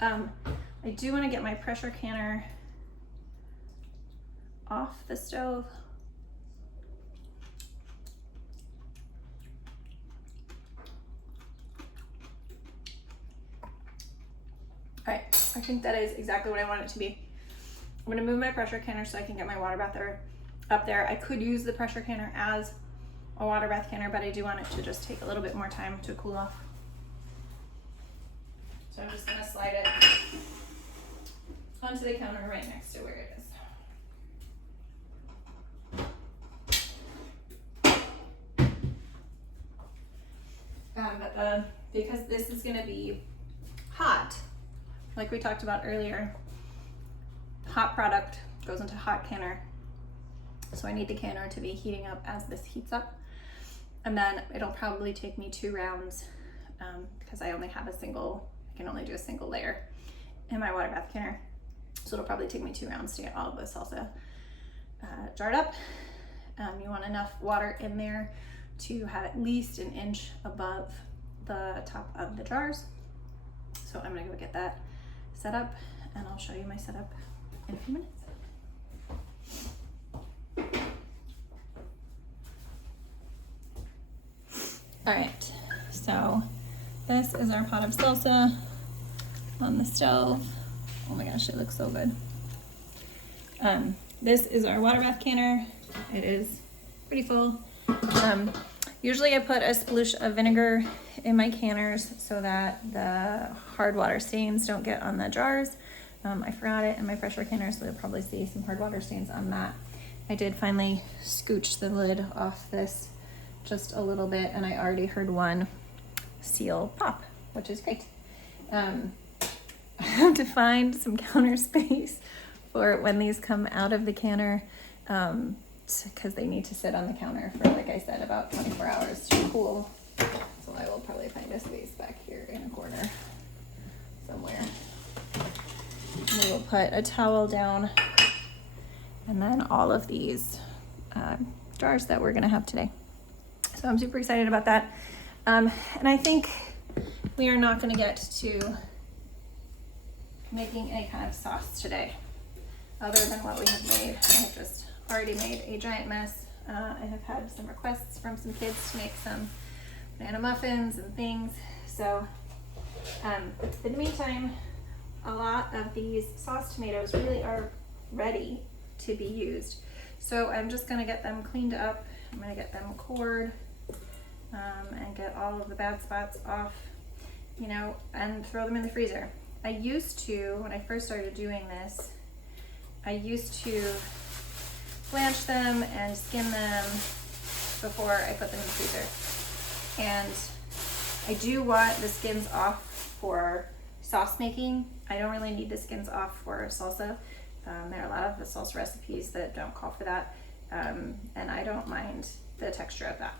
I do wanna get my pressure canner off the stove. All right, I think that is exactly what I want it to be. I'm gonna move my pressure canner so I can get my water bath up there. I could use the pressure canner as a water bath canner, but I do want it to just take a little bit more time to cool off. So I'm just gonna slide it onto the counter right next to where it is. Because this is gonna be hot, like we talked about earlier, hot product goes into hot canner. So I need the canner to be heating up as this heats up. And then it'll probably take me 2 rounds because I only have I can only do a single layer in my water bath canner. So it'll probably take me 2 rounds to get all of the salsa jarred up. You want enough water in there to have at least 1 inch above the top of the jars. So I'm gonna go get that set up, and I'll show you my setup in a few minutes. All right, so this is our pot of salsa on the stove. Oh my gosh, it looks so good. This is our water bath canner. It is pretty full. Usually I put a sploosh of vinegar in my canners so that the hard water stains don't get on the jars. I forgot it in my pressure canner, so you'll probably see some hard water stains on that. I did finally scooch the lid off this just a little bit, and I already heard one seal pop, which is great. I have to find some counter space for when these come out of the canner, because they need to sit on the counter for, like I said, about 24 hours to cool. So I will probably find a space back here in a corner somewhere. And we will put a towel down, and then all of these jars that we're gonna have today. So I'm super excited about that. And I think we are not gonna get to making any kind of sauce today, other than what we have made. I have just already made a giant mess. I have had some requests from some kids to make some banana muffins and things. So in the meantime, a lot of these sauce tomatoes really are ready to be used. So I'm just gonna get them cleaned up. I'm gonna get them cored and get all of the bad spots off, you know, and throw them in the freezer. I used to, when I first started doing this, I used to blanch them and skin them before I put them in the freezer. And I do want the skins off for sauce making. I don't really need the skins off for salsa. There are a lot of the salsa recipes that don't call for that. And I don't mind the texture of that.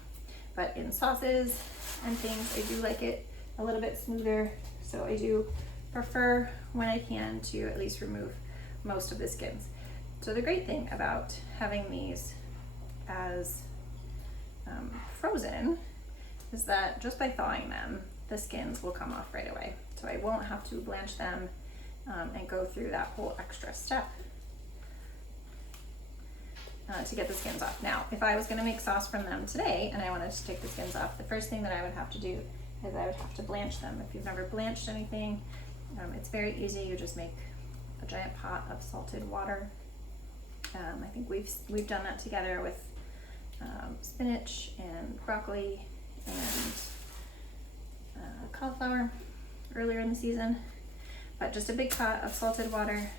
But in sauces and things, I do like it a little bit smoother. So I do prefer, when I can, to at least remove most of the skins. So the great thing about having these as frozen is that just by thawing them, the skins will come off right away. So I won't have to blanch them and go through that whole extra step to get the skins off. Now, if I was gonna make sauce from them today and I wanted to take the skins off, the first thing that I would have to do is I would have to blanch them. If you've never blanched anything, it's very easy. You just make a giant pot of salted water. I think we've done that together with spinach and broccoli and cauliflower earlier in the season. But just a big pot of salted water.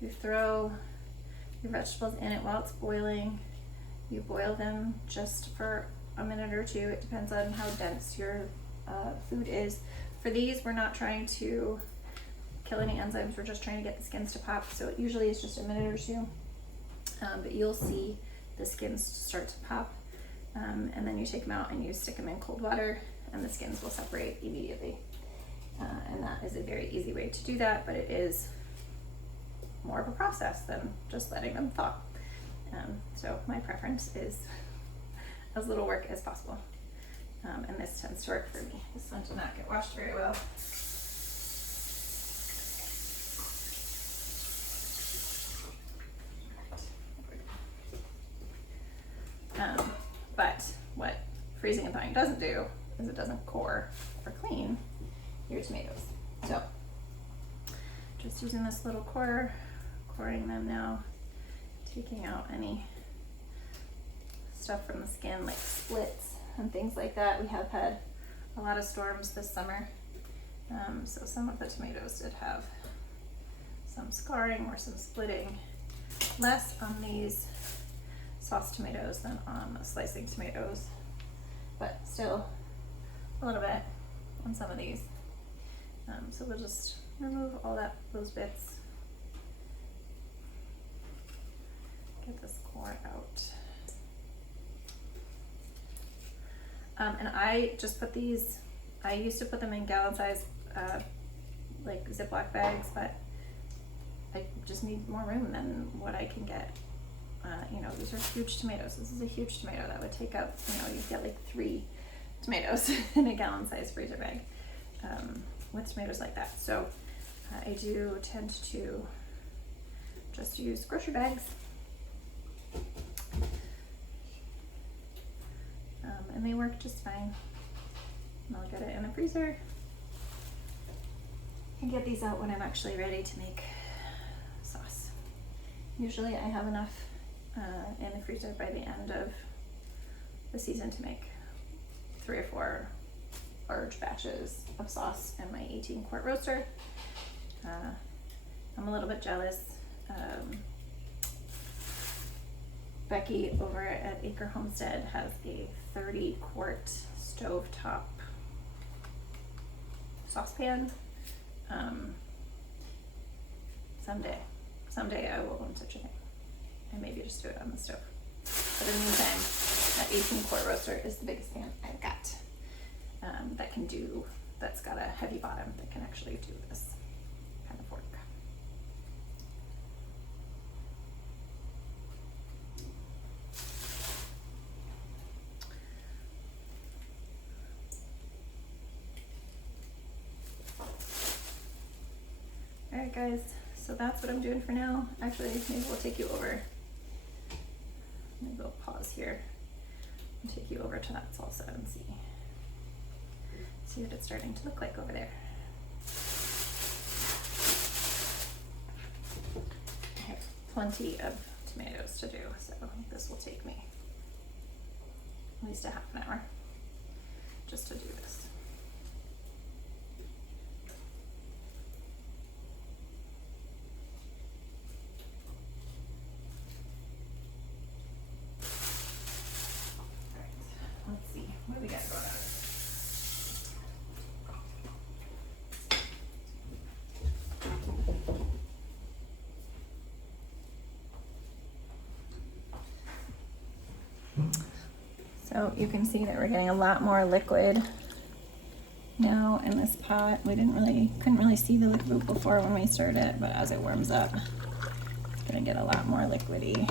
You throw your vegetables in it while it's boiling. You boil them just for a minute or two. It depends on how dense your food is. For these, we're not trying to kill any enzymes. We're just trying to get the skins to pop. So it usually is just a minute or two. But you'll see the skins start to pop. And then you take them out and you stick them in cold water and the skins will separate immediately. And that is a very easy way to do that, but it is more of a process than just letting them thaw. So my preference is as little work as possible. And this tends to work for me. This one did not get washed very well. But what freezing and thawing doesn't do is it doesn't core or clean your tomatoes. So just using this little corer, coring them now, taking out any stuff from the skin like splits and things like that. We have had a lot of storms this summer, so some of the tomatoes did have some scarring or some splitting. Less on these sauce tomatoes than on the slicing tomatoes, but still a little bit on some of these. So we'll just remove all those bits. Get this core out. And I just put these, I used to put them in gallon size like Ziploc bags, but I just need more room than what I can get. You know, these are huge tomatoes. This is a huge tomato that would take up, you know, you'd get like 3 tomatoes in a gallon size freezer bag with tomatoes like that. So I do tend to just use grocery bags. And they work just fine. And I'll get it in the freezer and get these out when I'm actually ready to make sauce. Usually I have enough in the freezer by the end of the season to make 3 or 4 large batches of sauce in my 18-quart roaster. I'm a little bit jealous. Becky over at Acre Homestead has a 30-quart stovetop saucepan. Someday I will own such a thing. And maybe just do it on the stove. But in the meantime, that 18-quart roaster is the biggest pan I've got that's got a heavy bottom that can actually do this kind of work. All right, guys, so that's what I'm doing for now. Actually, maybe we'll take you over Maybe we'll pause here and take you over to that salsa and see what it's starting to look like over there. I have plenty of tomatoes to do, so this will take me at least a half an hour just to do this. Let's see, what do we got going on? So you can see that we're getting a lot more liquid now in this pot. We couldn't really see the liquid before when we stirred it, but as it warms up, it's gonna get a lot more liquidy.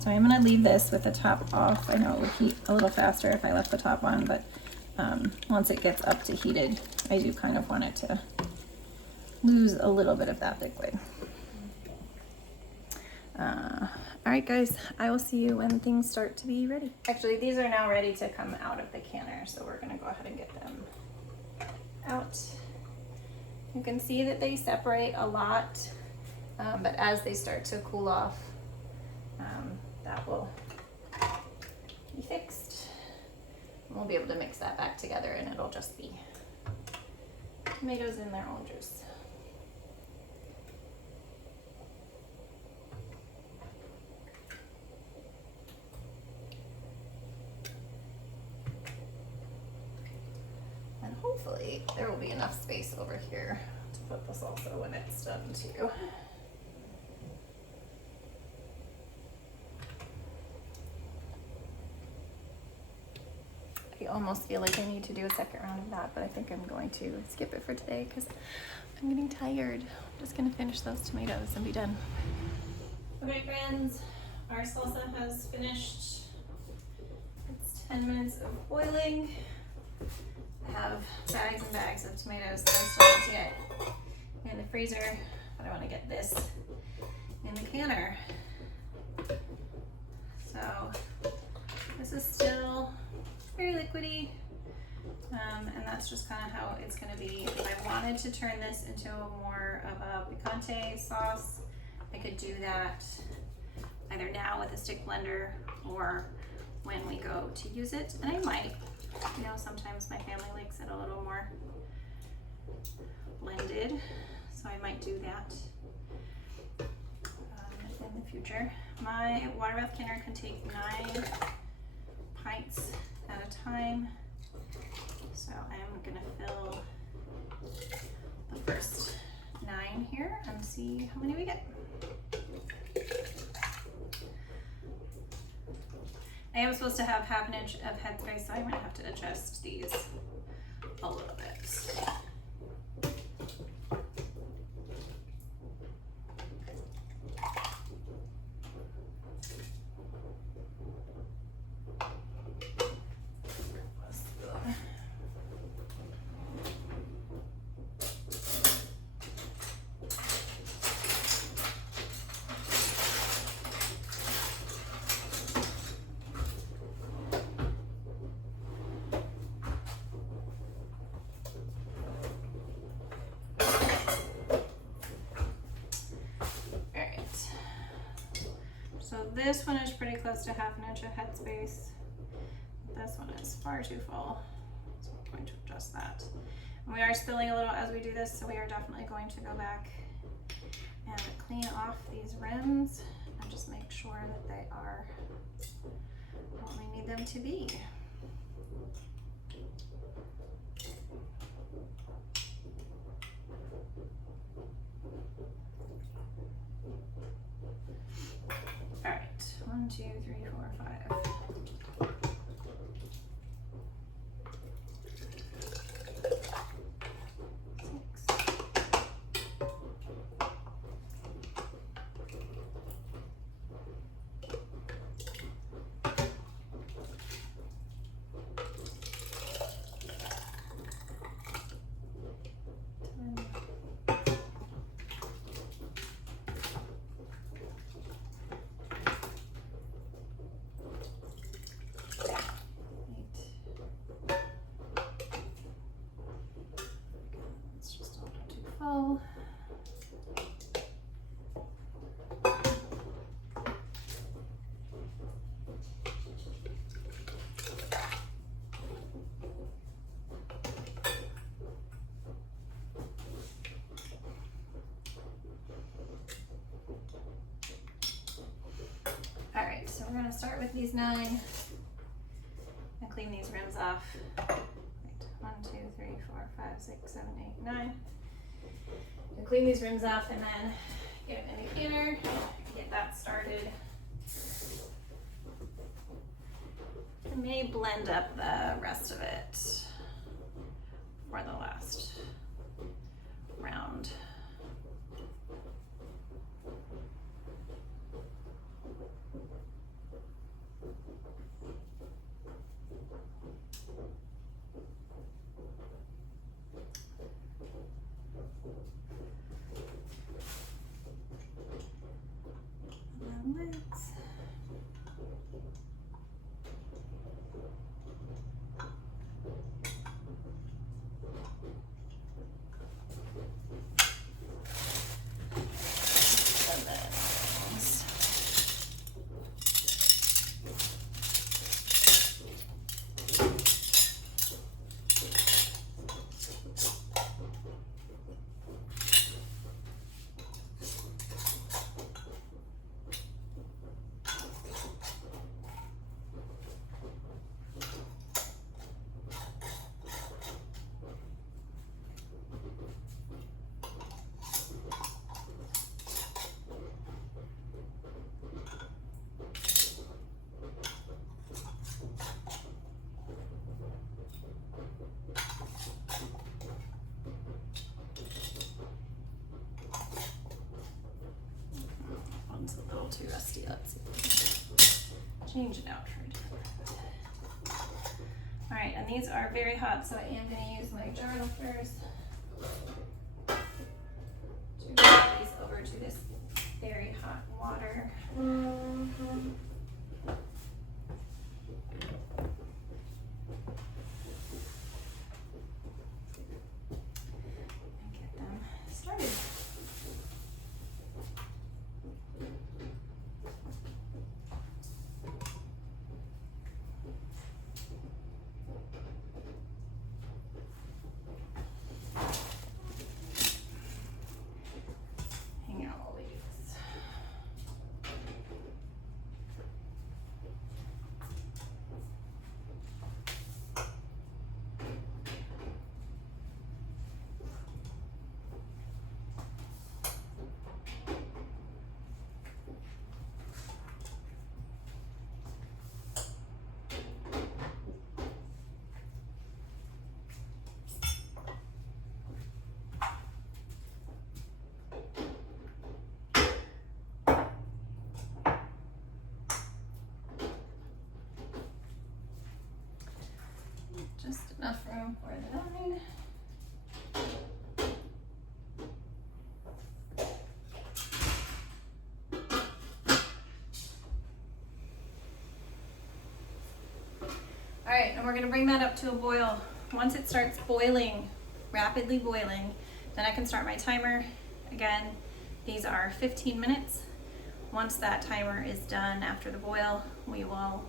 So I'm gonna leave this with the top off. I know it would heat a little faster if I left the top on, but once it gets up to heated, I do kind of want it to lose a little bit of that liquid. All right, guys, I will see you when things start to be ready. Actually, these are now ready to come out of the canner, so we're gonna go ahead and get them out. You can see that they separate a lot, but as they start to cool off, that will be fixed. And we'll be able to mix that back together and it'll just be tomatoes in their own juice. And hopefully there will be enough space over here to put the salsa when it's done too. I almost feel like I need to do a second round of that, but I think I'm going to skip it for today because I'm getting tired. I'm just gonna finish those tomatoes and be done. Okay, friends, our salsa has finished. It's 10 minutes of boiling. I have bags and bags of tomatoes that I still need to get in the freezer, but I want to get this in the canner. So this is still very liquidy, and that's just kind of how it's going to be. If I wanted to turn this into more of a picante sauce, I could do that either now with a stick blender or when we go to use it, and I might. You know, sometimes my family likes it a little more blended, so I might do that in the future. My water bath canner can take 9 pints at a time, so I'm gonna fill the first 9 here and see how many we get. I am supposed to have half an inch of headspace, so I'm gonna have to adjust these a little bit. So this one is pretty close to half an inch of headspace. This one is far too full, so we're going to adjust that. And we are spilling a little as we do this, so we are definitely going to go back and clean off these rims and just make sure that they are what we need them to be. All right, 1, 2, 3, 4, 5. we're gonna start with these 9 and clean these rims off. Right. 1, 2, 3, 4, 5, 6, 7, 8, 9. And clean these rims off and then get them in the canner, get that started. I may blend up the rest of it for the last round. And then lids. One's a little too rusty. Let's change it out for a different. All right, and these are very hot, so I am going to use my jar lifters to move these over to this very hot water. And get them started. Hang out while we do this. Just enough room for the 9. All right, and we're gonna bring that up to a boil. Once it starts boiling, rapidly boiling, then I can start my timer. Again, these are 15 minutes. Once that timer is done after the boil, we will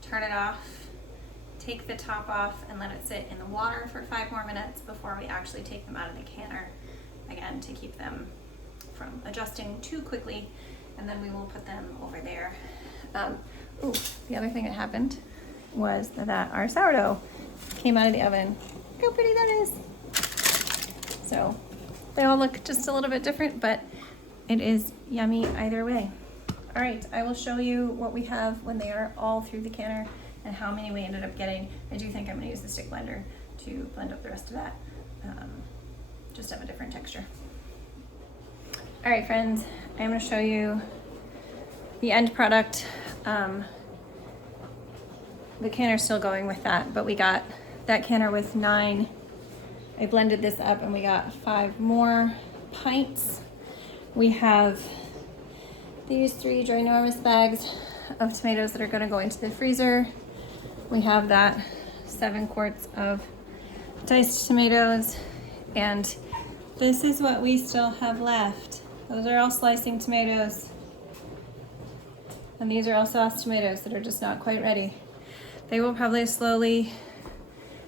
turn it off, take the top off, and let it sit in the water for 5 more minutes before we actually take them out of the canner, again, to keep them from adjusting too quickly, and then we will put them over there. The other thing that happened was that our sourdough came out of the oven. Look how pretty that is. So they all look just a little bit different, but it is yummy either way. All right, I will show you what we have when they are all through the canner and how many we ended up getting. I do think I'm gonna use the stick blender to blend up the rest of that, just have a different texture. All right, friends, I'm gonna show you the end product. The canner's still going with that, but we got that canner with 9. I blended this up and we got 5 more pints. We have these 3 ginormous bags of tomatoes that are gonna go into the freezer. We have that 7 quarts of diced tomatoes, and this is what we still have left. Those are all slicing tomatoes. And these are all sauce tomatoes that are just not quite ready. They will probably slowly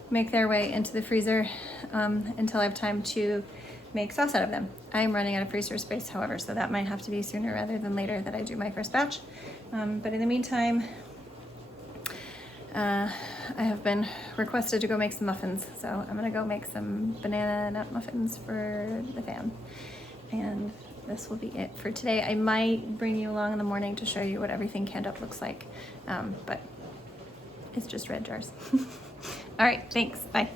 make their way into the freezer until I have time to make sauce out of them. I'm running out of freezer space, however, so that might have to be sooner rather than later that I do my first batch. But in the meantime, I have been requested to go make some muffins, so I'm gonna go make some banana nut muffins for the fam. And this will be it for today. I might bring you along in the morning to show you what everything canned up looks like, but it's just red jars. All right, thanks, bye.